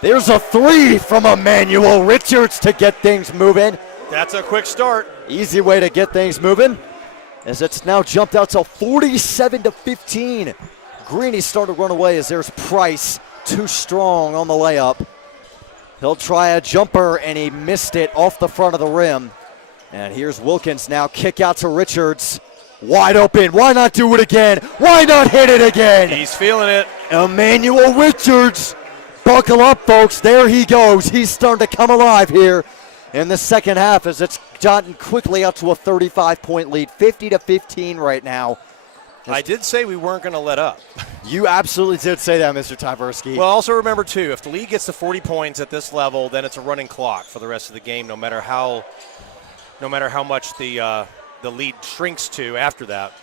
There's a three from Emmanuel Richards to get things moving. That's a quick start. Easy way to get things moving, as it's now jumped out to 47-15. Greenie started to run away as there's Price, too strong on the layup. He'll try a jumper, and he missed it off the front of the rim. And here's Wilkins now, kick out to Richards. Wide open, why not do it again? Why not hit it again? He's feeling it. Emmanuel Richards, buckle up, folks. There he goes. He's starting to come alive here in the second half as it's gotten quickly up to a 35-point lead, 50-15 right now. I did say we weren't going to let up. You absolutely did say that, Mr. Tyberski. Well, also remember, too, if the lead gets to 40 points at this level, then it's a running clock for the rest of the game, no matter how much the lead shrinks to after that.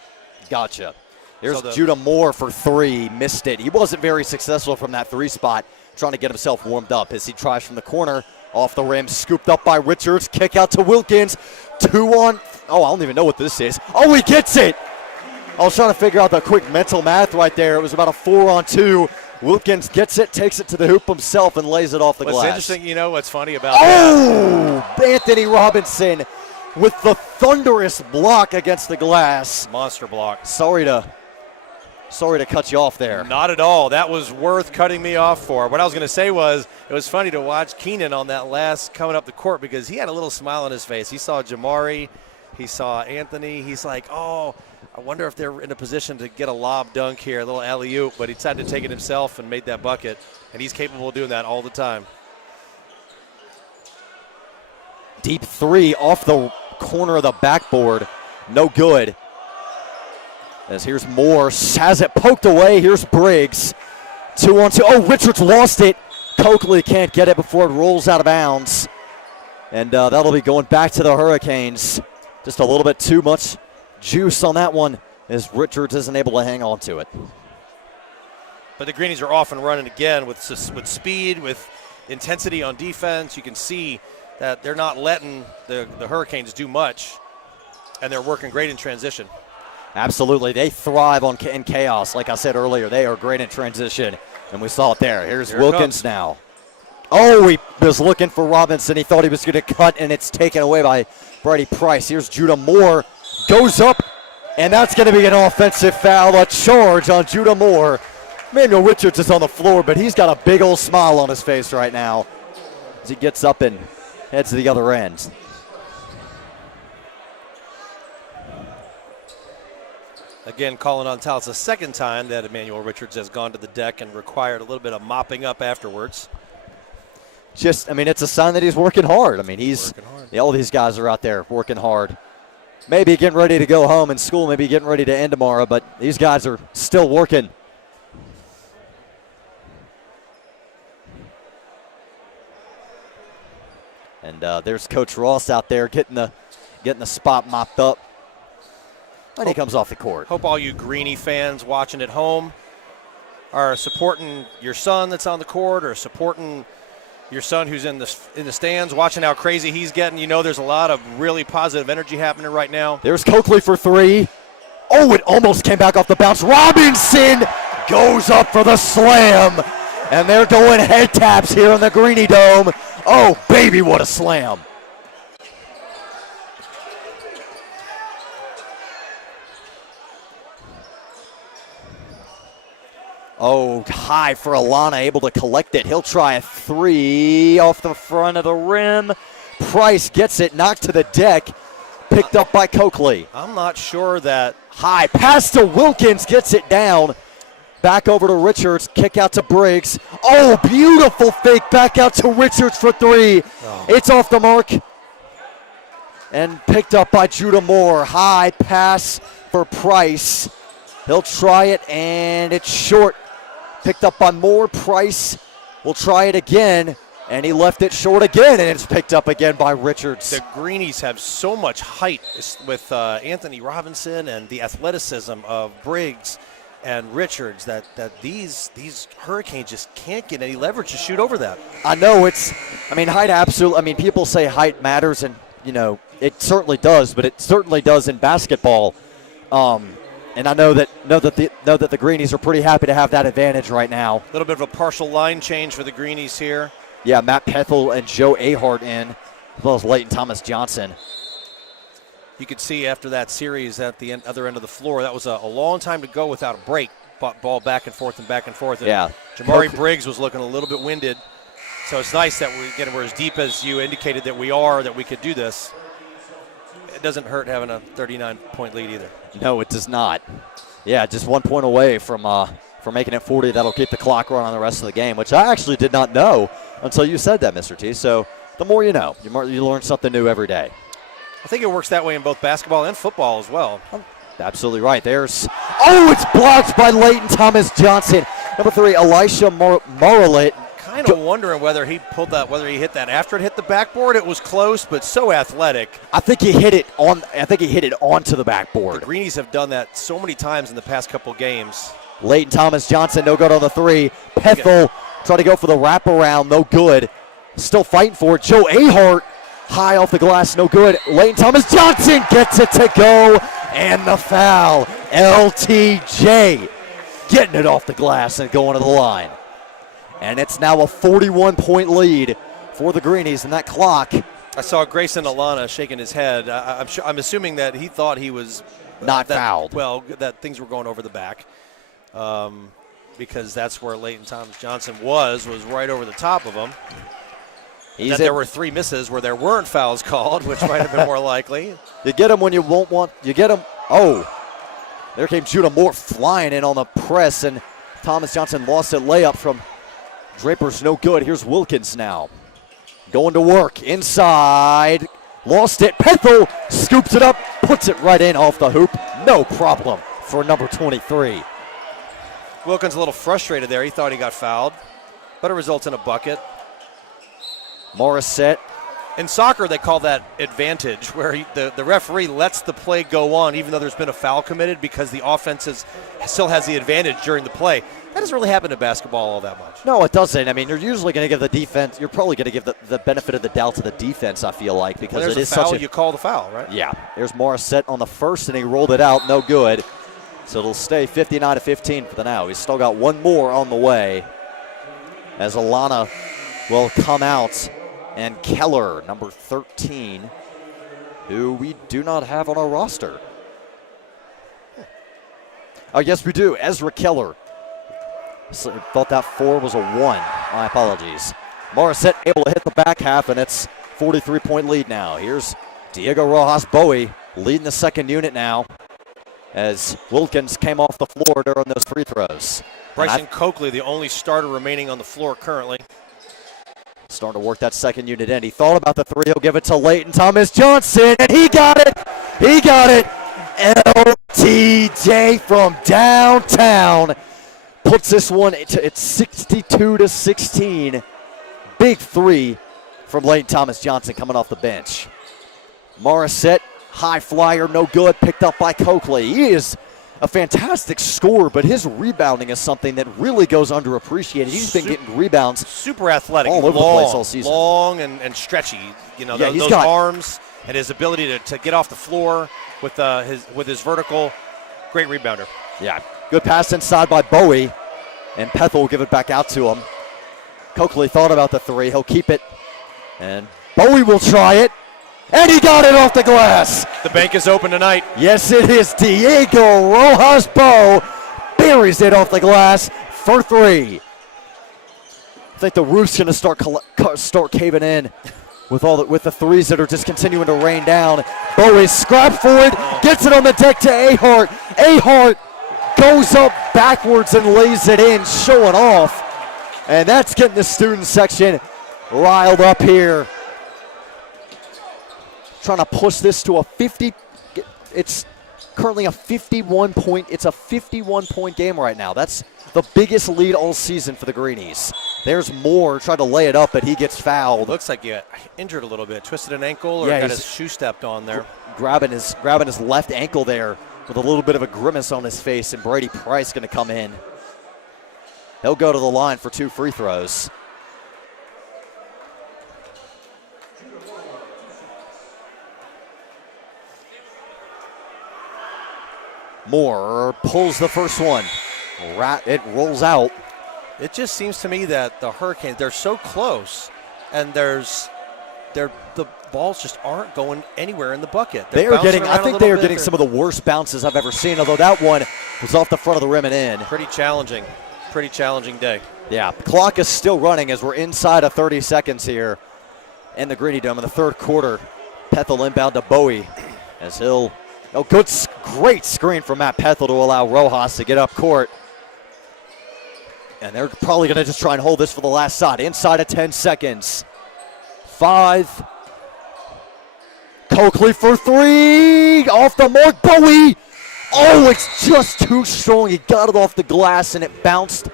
Gotcha. Here's Judah Moore for three. Missed it. He wasn't very successful from that three spot, trying to get himself warmed up as he tries from the corner. Off the rim, scooped up by Richards. Kick out to Wilkins. 2 on. Oh, I don't even know what this is. Oh, he gets it. I was trying to figure out the quick mental math right there. It was about a 4-on-2. Wilkins gets it, takes it to the hoop himself, and lays it off the glass. What's interesting, what's funny about that? Anthony Robinson with the thunderous block against the glass. Monster block. Sorry to cut you off there. Not at all. That was worth cutting me off for. What I was going to say was it was funny to watch Keenan on that last coming up the court because he had a little smile on his face. He saw Jamari. He saw Anthony. He's like, oh, I wonder if they're in a position to get a lob dunk here, a little alley-oop, but he decided to take it himself and made that bucket, and he's capable of doing that all the time. Deep three off the corner of the backboard. No good. As here's Moore, has it poked away. Here's Briggs. 2-on-2. Oh, Richards lost it. Coakley can't get it before it rolls out of bounds. And that'll be going back to the Hurricanes. Just a little bit too much juice on that one as Richards isn't able to hang on to it. But the Greenies are off and running again with speed, with intensity on defense. You can see that they're not letting the Hurricanes do much, and they're working great in transition. Absolutely. They thrive in chaos. Like I said earlier, they are great in transition, and we saw it there. Here's Wilkins now. Oh, he was looking for Robinson. He thought he was going to cut, and it's taken away by Brady Price. Here's Judah Moore. Goes up, and that's going to be an offensive foul, a charge on Judah Moore. Emmanuel Richards is on the floor, but he's got a big old smile on his face right now as he gets up and heads to the other end. Again, calling on foul. It's the second time that Emmanuel Richards has gone to the deck and required a little bit of mopping up afterwards. It's a sign that he's working hard. All these guys are out there working hard. maybe getting ready to go home, and school maybe getting ready to end tomorrow, but these guys are still working. And there's Coach Ross out there getting the spot mopped up. And he comes off the court. Hope all you Greenie fans watching at home are supporting your son that's on the court, or supporting your son who's in the stands, watching how crazy he's getting. You know, there's a lot of really positive energy happening right now. There's Coakley for three. Oh, it almost came back off the bounce. Robinson goes up for the slam. And they're going head taps here in the Greenie Dome. Oh, baby, what a slam. Oh, high for Alana, able to collect it. He'll try a three off the front of the rim. Price gets it, knocked to the deck, picked up by Coakley. I'm not sure that. High pass to Wilkins, gets it down. Back over to Richards, kick out to Briggs. Oh, beautiful fake, back out to Richards for three. Oh. It's off the mark. And picked up by Judah Moore. High pass for Price. He'll try it, and it's short. Picked up by Moore. Price will try it again, and he left it short again, and it's picked up again by Richards. The Greenies have so much height with Anthony Robinson and the athleticism of Briggs and Richards that these Hurricanes just can't get any leverage to shoot over that. I know height absolutely, people say height matters, and, it certainly does, but it certainly does in basketball. And I know that the Greenies are pretty happy to have that advantage right now. A little bit of a partial line change for the Greenies here. Yeah, Matt Pethel and Joe Ahart in, as well as Leighton Thomas Johnson. You could see after that series at the other end of the floor, that was a long time to go without a break. Ball back and forth and back and forth. And yeah. Jamari Briggs was looking a little bit winded. So it's nice that we're as deep as you indicated that we could do this. It doesn't hurt having a 39-point lead either. No, it does not. Yeah, just 1 point away from making it 40. That'll keep the clock running on the rest of the game, which I actually did not know until you said that, Mr. T. So the more you know, you learn something new every day. I think it works that way in both basketball and football as well. Absolutely right. It's blocked by Leighton Thomas Johnson. Number 3, Elisha Morelit. Kind of wondering whether he hit that after it hit the backboard. It was close, but so athletic. I think he hit it onto the backboard. The Greenies have done that so many times in the past couple games. Leighton Thomas Johnson, no good on the 3. Pethel tried to go for the wraparound, no good. Still fighting for it. Joe Ahart, high off the glass, no good. Leighton Thomas Johnson gets it to go, and the foul. LTJ getting it off the glass and going to the line. And it's now a 41-point lead for the Greenies, and that clock. I saw Grayson Alana shaking his head. I'm assuming that he thought he was not fouled. Well, that things were going over the back, because that's where Leighton Thomas Johnson was right over the top of him. There were 3 misses where there weren't fouls called, which might have been more likely. You get them when you won't want. You get them. Oh, there came Judah Moore flying in on the press, and Thomas Johnson lost a layup from Draper's no good. Here's Wilkins now. Going to work inside. Lost it. Pethel scoops it up, puts it right in off the hoop. No problem for number 23. Wilkins a little frustrated there. He thought he got fouled, but it results in a bucket. Morissette. In soccer, they call that advantage, where the referee lets the play go on even though there's been a foul committed because the offense still has the advantage during the play. That doesn't really happen in basketball all that much. No, it doesn't. You're usually going to give the defense, you're probably going to give the benefit of the doubt to the defense, I feel like, because it is such a you call the foul, right? Yeah. There's Morissette on the first, and he rolled it out, no good. So it'll stay 59-15 for the now. He's still got one more on the way as Alana will come out. And Keller, number 13, who we do not have on our roster. Oh, yes, we do. Ezra Keller. So thought that 4 was a 1. My apologies. Morissette able to hit the back half, and it's 43-point lead now. Here's Diego Rojas Bowie leading the second unit now as Wilkins came off the floor during those free throws. Bryson Coakley, the only starter remaining on the floor currently. Starting to work that second unit in. He thought about the 3. He'll give it to Leighton Thomas Johnson, and he got it. He got it. LTJ from downtown puts this one it's 62-16. Big three from Leighton Thomas Johnson coming off the bench. Morissette, high flyer, no good, picked up by Coakley. He is a fantastic scorer, but his rebounding is something that really goes underappreciated. He's been getting rebounds super athletic, all over the place all season. Long and stretchy. You know, Yeah, those arms and his ability to get off the floor with his vertical. Great rebounder. Yeah, good pass inside by Bowie, and Pethel will give it back out to him. Coakley thought about the three. He'll keep it, and Bowie will try it, and he got it off the glass. The bank is open tonight. Yes, it is. Diego Rojas Bow buries it off the glass for three. I think the roof's going to start caving in with the threes that are just continuing to rain down. Bowie scrapped for it, gets it on the deck to Ahart. Ahart goes up backwards and lays it in, showing off. And that's getting the student section riled up here. Trying to push this to a 50. It's currently a 51-point. It's a 51-point game right now. That's the biggest lead all season for the Greenies. There's Moore trying to lay it up, but he gets fouled. Looks like he got injured a little bit, twisted an ankle, or got his shoe stepped on there. Grabbing his left ankle there with a little bit of a grimace on his face, and Brady Price going to come in. He'll go to the line for 2 free throws. Moore pulls the first one. It rolls out. It just seems to me that the Hurricanes, they're so close, and the balls just aren't going anywhere in the bucket. I think they are getting some of the worst bounces I've ever seen, although that one was off the front of the rim and in. Pretty challenging day. Yeah, the clock is still running as we're inside of 30 seconds here in the Greenie Dome in the third quarter. Pethel inbound to Bowie as great screen from Matt Pethel to allow Rojas to get up court. And they're probably going to just try and hold this for the last shot. Inside of 10 seconds. 5. Coakley for 3. Off the mark. Bowie. Oh, it's just too strong. He got it off the glass, and it bounced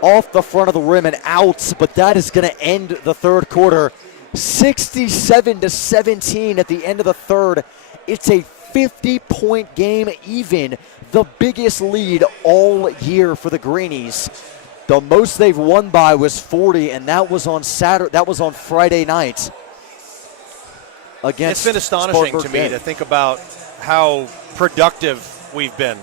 off the front of the rim and out. But that is going to end the third quarter. 67-17 at the end of the third. It's a 50-point game, even the biggest lead all year for the Greenies. The most they've won by was 40, and that was on Friday night. It's been astonishing to me to think about how productive we've been.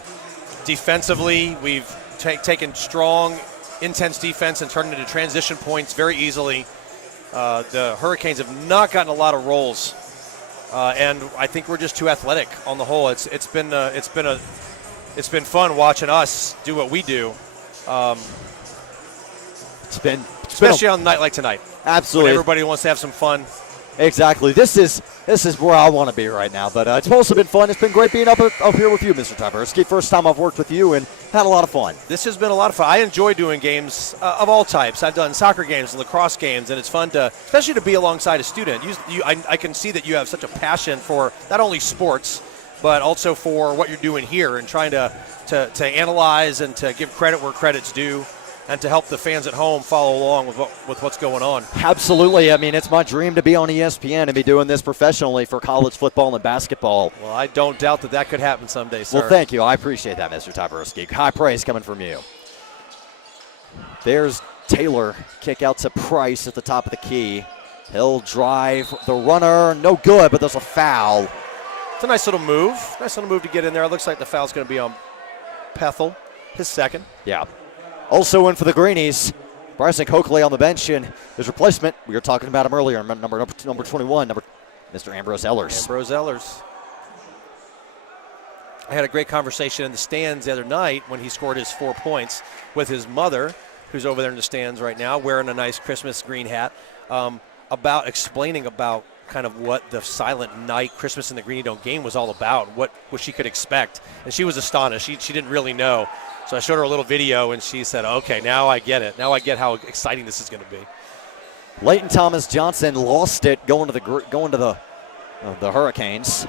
Defensively, we've taken strong, intense defense and turned it into transition points very easily. The Hurricanes have not gotten a lot of rolls. And I think we're just too athletic on the whole. It's been fun watching us do what we do. Especially on a night like tonight. Absolutely. When everybody wants to have some fun. Exactly. This is where I want to be right now. But it's also been fun. It's been great being up here with you, Mr. Tyberski. First time I've worked with you and had a lot of fun. This has been a lot of fun. I enjoy doing games of all types. I've done soccer games and lacrosse games, and it's fun especially to be alongside a student. I can see that you have such a passion for not only sports, but also for what you're doing here and trying to analyze and to give credit where credit's due, and to help the fans at home follow along with what's going on. Absolutely. I mean, it's my dream to be on ESPN and be doing this professionally for college football and basketball. Well, I don't doubt that could happen someday, sir. Well, thank you. I appreciate that, Mr. Tyberski. High praise coming from you. There's Taylor. Kick out to Price at the top of the key. He'll drive the runner. No good, but there's a foul. It's a nice little move. Nice little move to get in there. It looks like the foul's going to be on Pethel, his second. Yeah. Also in for the Greenies, Bryson Coakley on the bench, and his replacement, we were talking about him earlier, number 21, Mr. Ambrose Ehlers. I had a great conversation in the stands the other night when he scored his 4 points with his mother, who's over there in the stands right now, wearing a nice Christmas green hat, about explaining about kind of what the Silent Night Christmas in the Greenie Dome game was all about, what she could expect. And she was astonished. She didn't really know. So I showed her a little video, and she said, okay, now I get it. Now I get how exciting this is going to be. Leighton Thomas Johnson lost it going to the Hurricanes.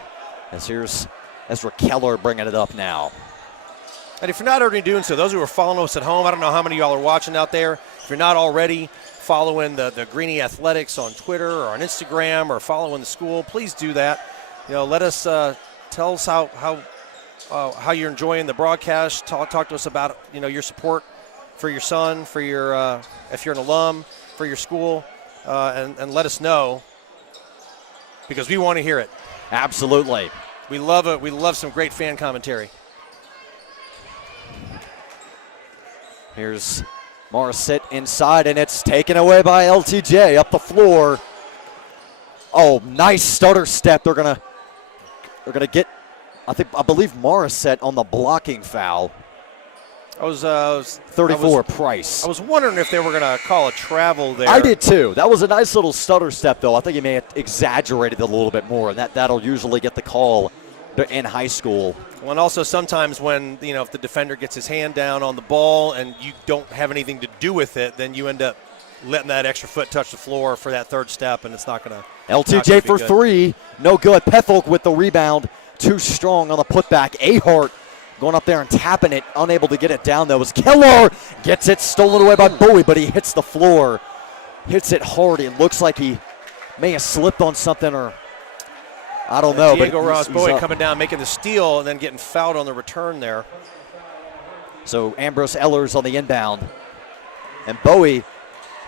As here's Ezra Keller bringing it up now. And if you're not already doing so, those who are following us at home, I don't know how many of y'all are watching out there. If you're not already following the Greenie Athletics on Twitter or on Instagram or following the school, please do that. Let us tell us how you're enjoying the broadcast. Talk to us about your support for your son, for your if you're an alum, for your school, and let us know, because we want to hear it. Absolutely. We love it. We love some great fan commentary. Here's Morissette inside, and it's taken away by LTJ up the floor. Oh, nice stutter step. They're gonna get, I believe Morissette on the blocking foul. I was 34 Price. I was wondering if they were gonna call a travel there. I did too. That was a nice little stutter step, though. I think he may have exaggerated it a little bit more, and that'll usually get the call in high school. Well, and also sometimes when, if the defender gets his hand down on the ball and you don't have anything to do with it, then you end up letting that extra foot touch the floor for that third step, and it's not going to. LTJ for three, no good. Petholk with the rebound, too strong on the putback. Ahart going up there and tapping it, unable to get it down, though. As Keller gets it stolen away by Bowie, but he hits the floor, hits it hard. It looks like he may have slipped on something, or I don't know. Diego but Ross Bowie coming down, making the steal, and then getting fouled on the return there. So Ambrose Ellers on the inbound. And Bowie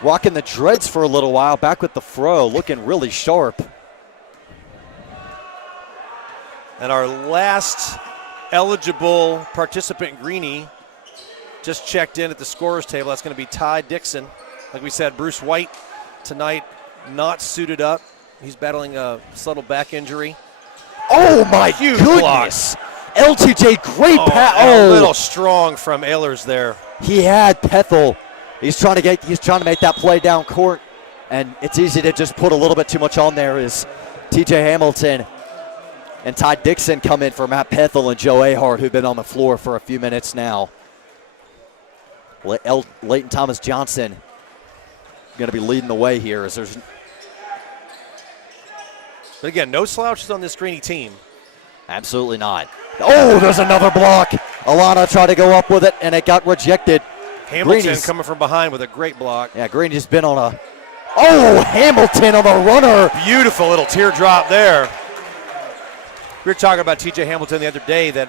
rocking the dreads for a little while, back with the fro, looking really sharp. And our last eligible participant, Greenie, just checked in at the scorer's table. That's going to be Ty Dixon. Like we said, Bruce White tonight not suited up. He's battling a subtle back injury. Oh, my Huge goodness. LTJ, great pass. A little strong from Ehlers there. He had Pethel. He's trying to make that play down court, and it's easy to just put a little bit too much on there as TJ Hamilton and Ty Dixon come in for Matt Pethel and Joe Ahart, who've been on the floor for a few minutes now. Leighton Thomas Johnson going to be leading the way here as there's. But again, no slouches on this Greenie team. Absolutely not. Oh, there's another block. Alana tried to go up with it, and it got rejected. Hamilton Greenie's coming from behind with a great block. Yeah, Greenie's been on a. Oh, Hamilton on the runner. Beautiful little teardrop there. We were talking about TJ Hamilton the other day that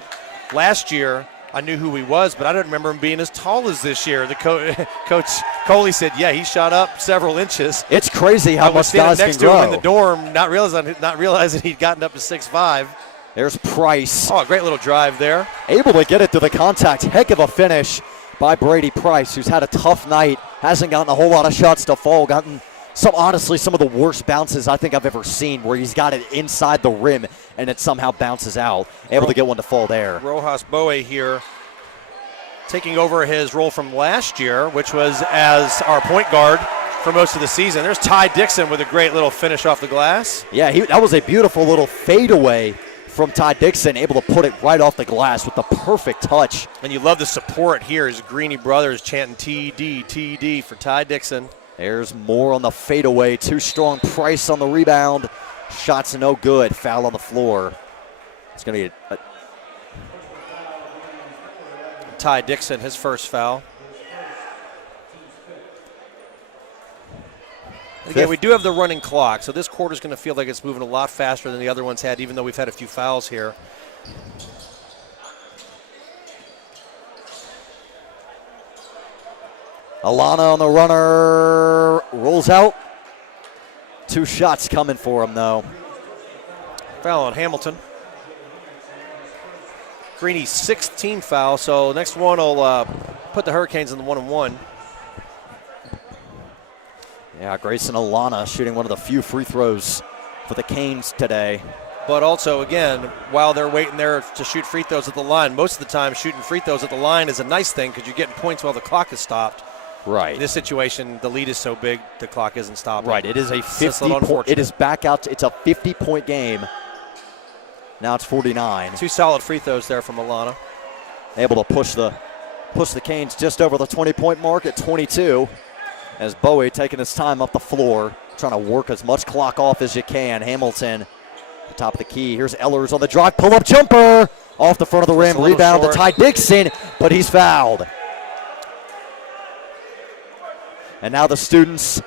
last year I knew who he was, but I don't remember him being as tall as this year. The Coach Coley said, yeah, he shot up several inches. It's crazy how much guys can grow. I was standing next to him in the dorm, not realizing he'd gotten up to 6'5". There's Price. Oh, a great little drive there. Able to get it to the contact. Heck of a finish by Brady Price, who's had a tough night. Hasn't gotten a whole lot of shots to fall. Gotten some of the worst bounces I think I've ever seen, where he's got it inside the rim and it somehow bounces out. Able to get one to fall there. Rojas Bowie here taking over his role from last year, which was as our point guard for most of the season. There's Ty Dixon with a great little finish off the glass. Yeah, that was a beautiful little fadeaway from Ty Dixon, able to put it right off the glass with the perfect touch. And you love the support here as Greenie brothers chanting TD, TD for Ty Dixon. There's more on the fadeaway. Too strong. Price on the rebound. Shots no good. Foul on the floor. It's going to be Ty Dixon, his first foul. Again, we do have the running clock, so this quarter's going to feel like it's moving a lot faster than the other ones had, even though we've had a few fouls here. Alana on the runner. Rolls out. 2 shots coming for him, though. Foul on Hamilton. Greenie's 6th team foul, so next one will put the Hurricanes in the 1-1. Yeah, Grayson Alana shooting one of the few free throws for the Canes today. But also, again, while they're waiting there to shoot free throws at the line, most of the time shooting free throws at the line is a nice thing because you're getting points while the clock is stopped. Right. In this situation, the lead is so big, the clock isn't stopping. Right. It is a 50 point. It is back out. It's a 50-point game. Now it's 49. 2 solid free throws there from Alana. Able to push the Canes just over the 20-point mark at 22. As Bowie taking his time up the floor, trying to work as much clock off as you can. Hamilton The top of the key. Here's Ellers on the drive. Pull-up jumper off the front of the rim. Rebound to Ty Dixon, but he's fouled. And now the students,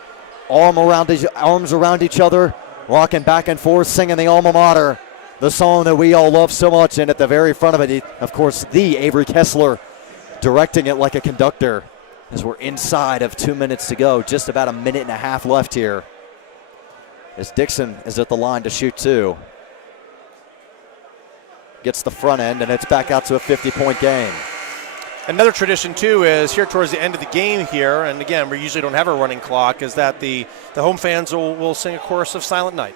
arms around each other, walking back and forth, singing the alma mater, the song that we all love so much. And at the very front of it, of course, the Avery Kessler directing it like a conductor as we're inside of 2 minutes to go. Just about a minute and a half left here as Dixon is at the line to shoot two. Gets the front end, and it's back out to a 50-point game. Another tradition, too, is here towards the end of the game here, and again, we usually don't have a running clock, is that the home fans will sing a chorus of Silent Night.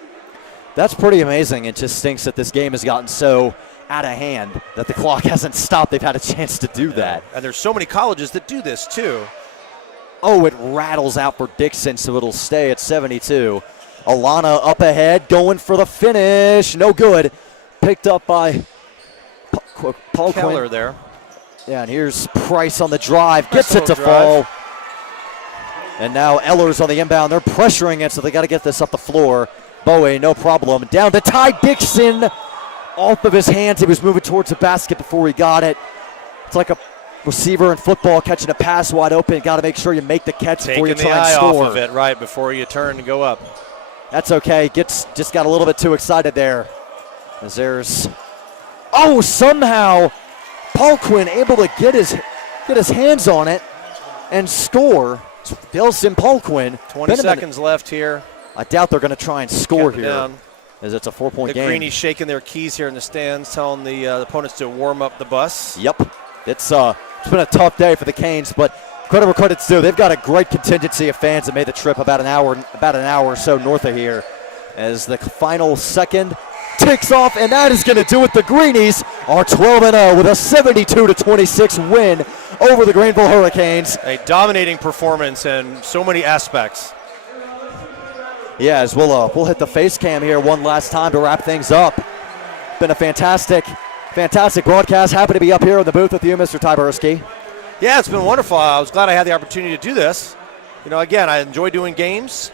That's pretty amazing. It just stinks that this game has gotten so out of hand that the clock hasn't stopped. They've had a chance to do that. And there's so many colleges that do this, too. Oh, it rattles out for Dixon, so it'll stay at 72. Alana up ahead, going for the finish. No good. Picked up by Paul Keller Quinn there. Yeah, and here's Price on the drive. Gets it to fall. And now Ellers on the inbound. They're pressuring it, so they got to get this up the floor. Bowie, no problem. Down to Ty Dixon. Off of his hands. He was moving towards the basket before he got it. It's like a receiver in football catching a pass wide open. Got to make sure you make the catch before you try and score. Taking the eye off of it, right, before you turn and go up. That's okay. Just got a little bit too excited there. As there's... Oh, somehow Paul Quinn able to get his hands on it and score. Delson Paul Quinn. 20 seconds left here. I doubt they're going to try and score here, down. As it's a 4-point game. The Greenies shaking their keys here in the stands, telling the opponents to warm up the bus. Yep. It's been a tough day for the Canes, but credit where credit's due. They've got a great contingency of fans that made the trip about an hour or so north of here. As the final second ticks off, and that is going to do it. The Greenies are 12-0 with a 72-26 win over the Greenville Hurricanes. A dominating performance in so many aspects. Yeah, as we'll hit the face cam here one last time to wrap things up. Been a fantastic broadcast. Happy to be up here in the booth with you, Mr. Tyberski. Yeah, it's been wonderful. I was glad I had the opportunity to do this. You know, again, I enjoy doing games.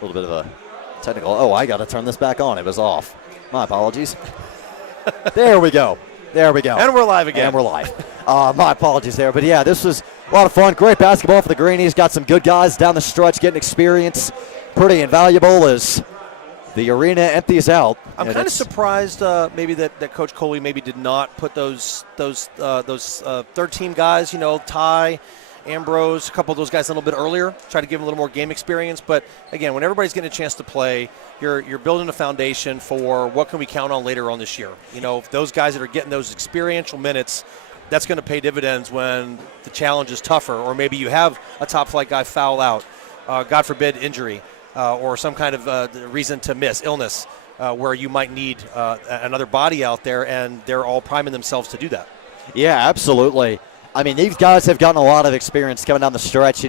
A little bit of a technical. Oh, I got to turn this back on. It was off. My apologies. There we go. And we're live again. And we're live. My apologies there. But, yeah, this was a lot of fun. Great basketball for the Greenies. Got some good guys down the stretch getting experience. Pretty invaluable as the arena empties out. I'm kind of surprised maybe that Coach Coley maybe did not put those third-team guys, Ty, Ambrose, a couple of those guys a little bit earlier, try to give them a little more game experience. But, again, when everybody's getting a chance to play, you're building a foundation for what can we count on later on this year. Those guys that are getting those experiential minutes, that's going to pay dividends when the challenge is tougher, or maybe you have a top-flight guy foul out, God forbid injury, or some kind of reason to miss, illness, where you might need another body out there, and they're all priming themselves to do that. Yeah, absolutely. I mean, these guys have gotten a lot of experience coming down the stretch.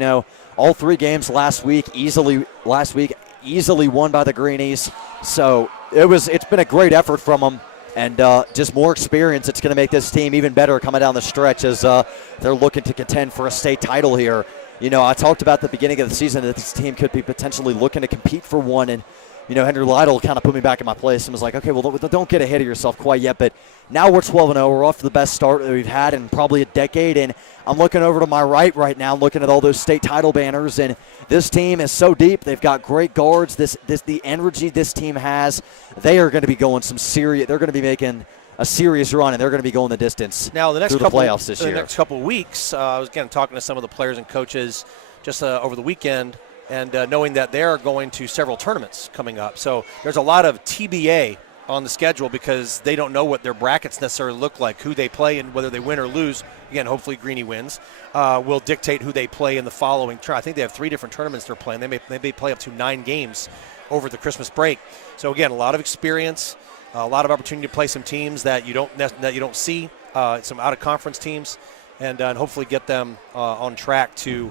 All three games last week easily won by the Greenies. So it's been a great effort from them, and just more experience. It's going to make this team even better coming down the stretch as they're looking to contend for a state title here. I talked about at the beginning of the season that this team could be potentially looking to compete for one, and Henry Lytle kind of put me back in my place and was like, okay, well, don't get ahead of yourself quite yet. But now we're 12-0. We're off to the best start that we've had in probably a decade. And I'm looking over to my right now, looking at all those state title banners. And this team is so deep. They've got great guards. The energy this team has, they are going to be going they're going to be making a serious run, and they're going to be going the distance now, the next through the playoffs this year. The next couple of weeks, I was again talking to some of the players and coaches just over the weekend, and knowing that they're going to several tournaments coming up. So there's a lot of TBA on the schedule because they don't know what their brackets necessarily look like, who they play, and whether they win or lose. Again, hopefully Greenie wins. Will dictate who they play in the following. I think they have 3 different tournaments they're playing. They may play up to 9 games over the Christmas break. So again, a lot of experience, a lot of opportunity to play some teams that you don't see, some out-of-conference teams, and hopefully get them on track to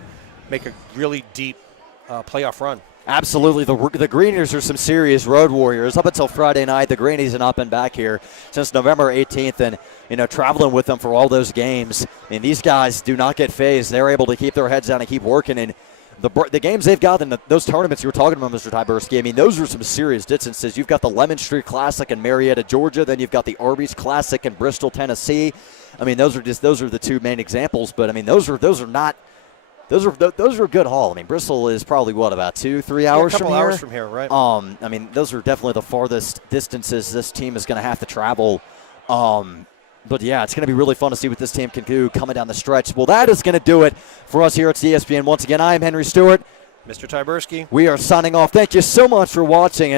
make a really deep playoff run. Absolutely. The Greenies are some serious road warriors. Up until Friday night, the Greenies have not been back here since November 18th, and traveling with them for all those games. I mean, these guys do not get phased. They're able to keep their heads down and keep working, and the games they've got in those tournaments you were talking about, Mr. Tyberski, I mean, those are some serious distances. You've got the Lemon Street Classic in Marietta, Georgia. Then you've got the Arby's Classic in Bristol, Tennessee. I mean, those are the two main examples. But I mean, those are a good haul. I mean, Bristol is probably about 2-3 hours from here. A couple hours from here, right? I mean, those are definitely the farthest distances this team is going to have to travel. But, yeah, it's going to be really fun to see what this team can do coming down the stretch. Well, that is going to do it for us here at ESPN. Once again, I am Henry Stewart. Mr. Tyberski. We are signing off. Thank you so much for watching.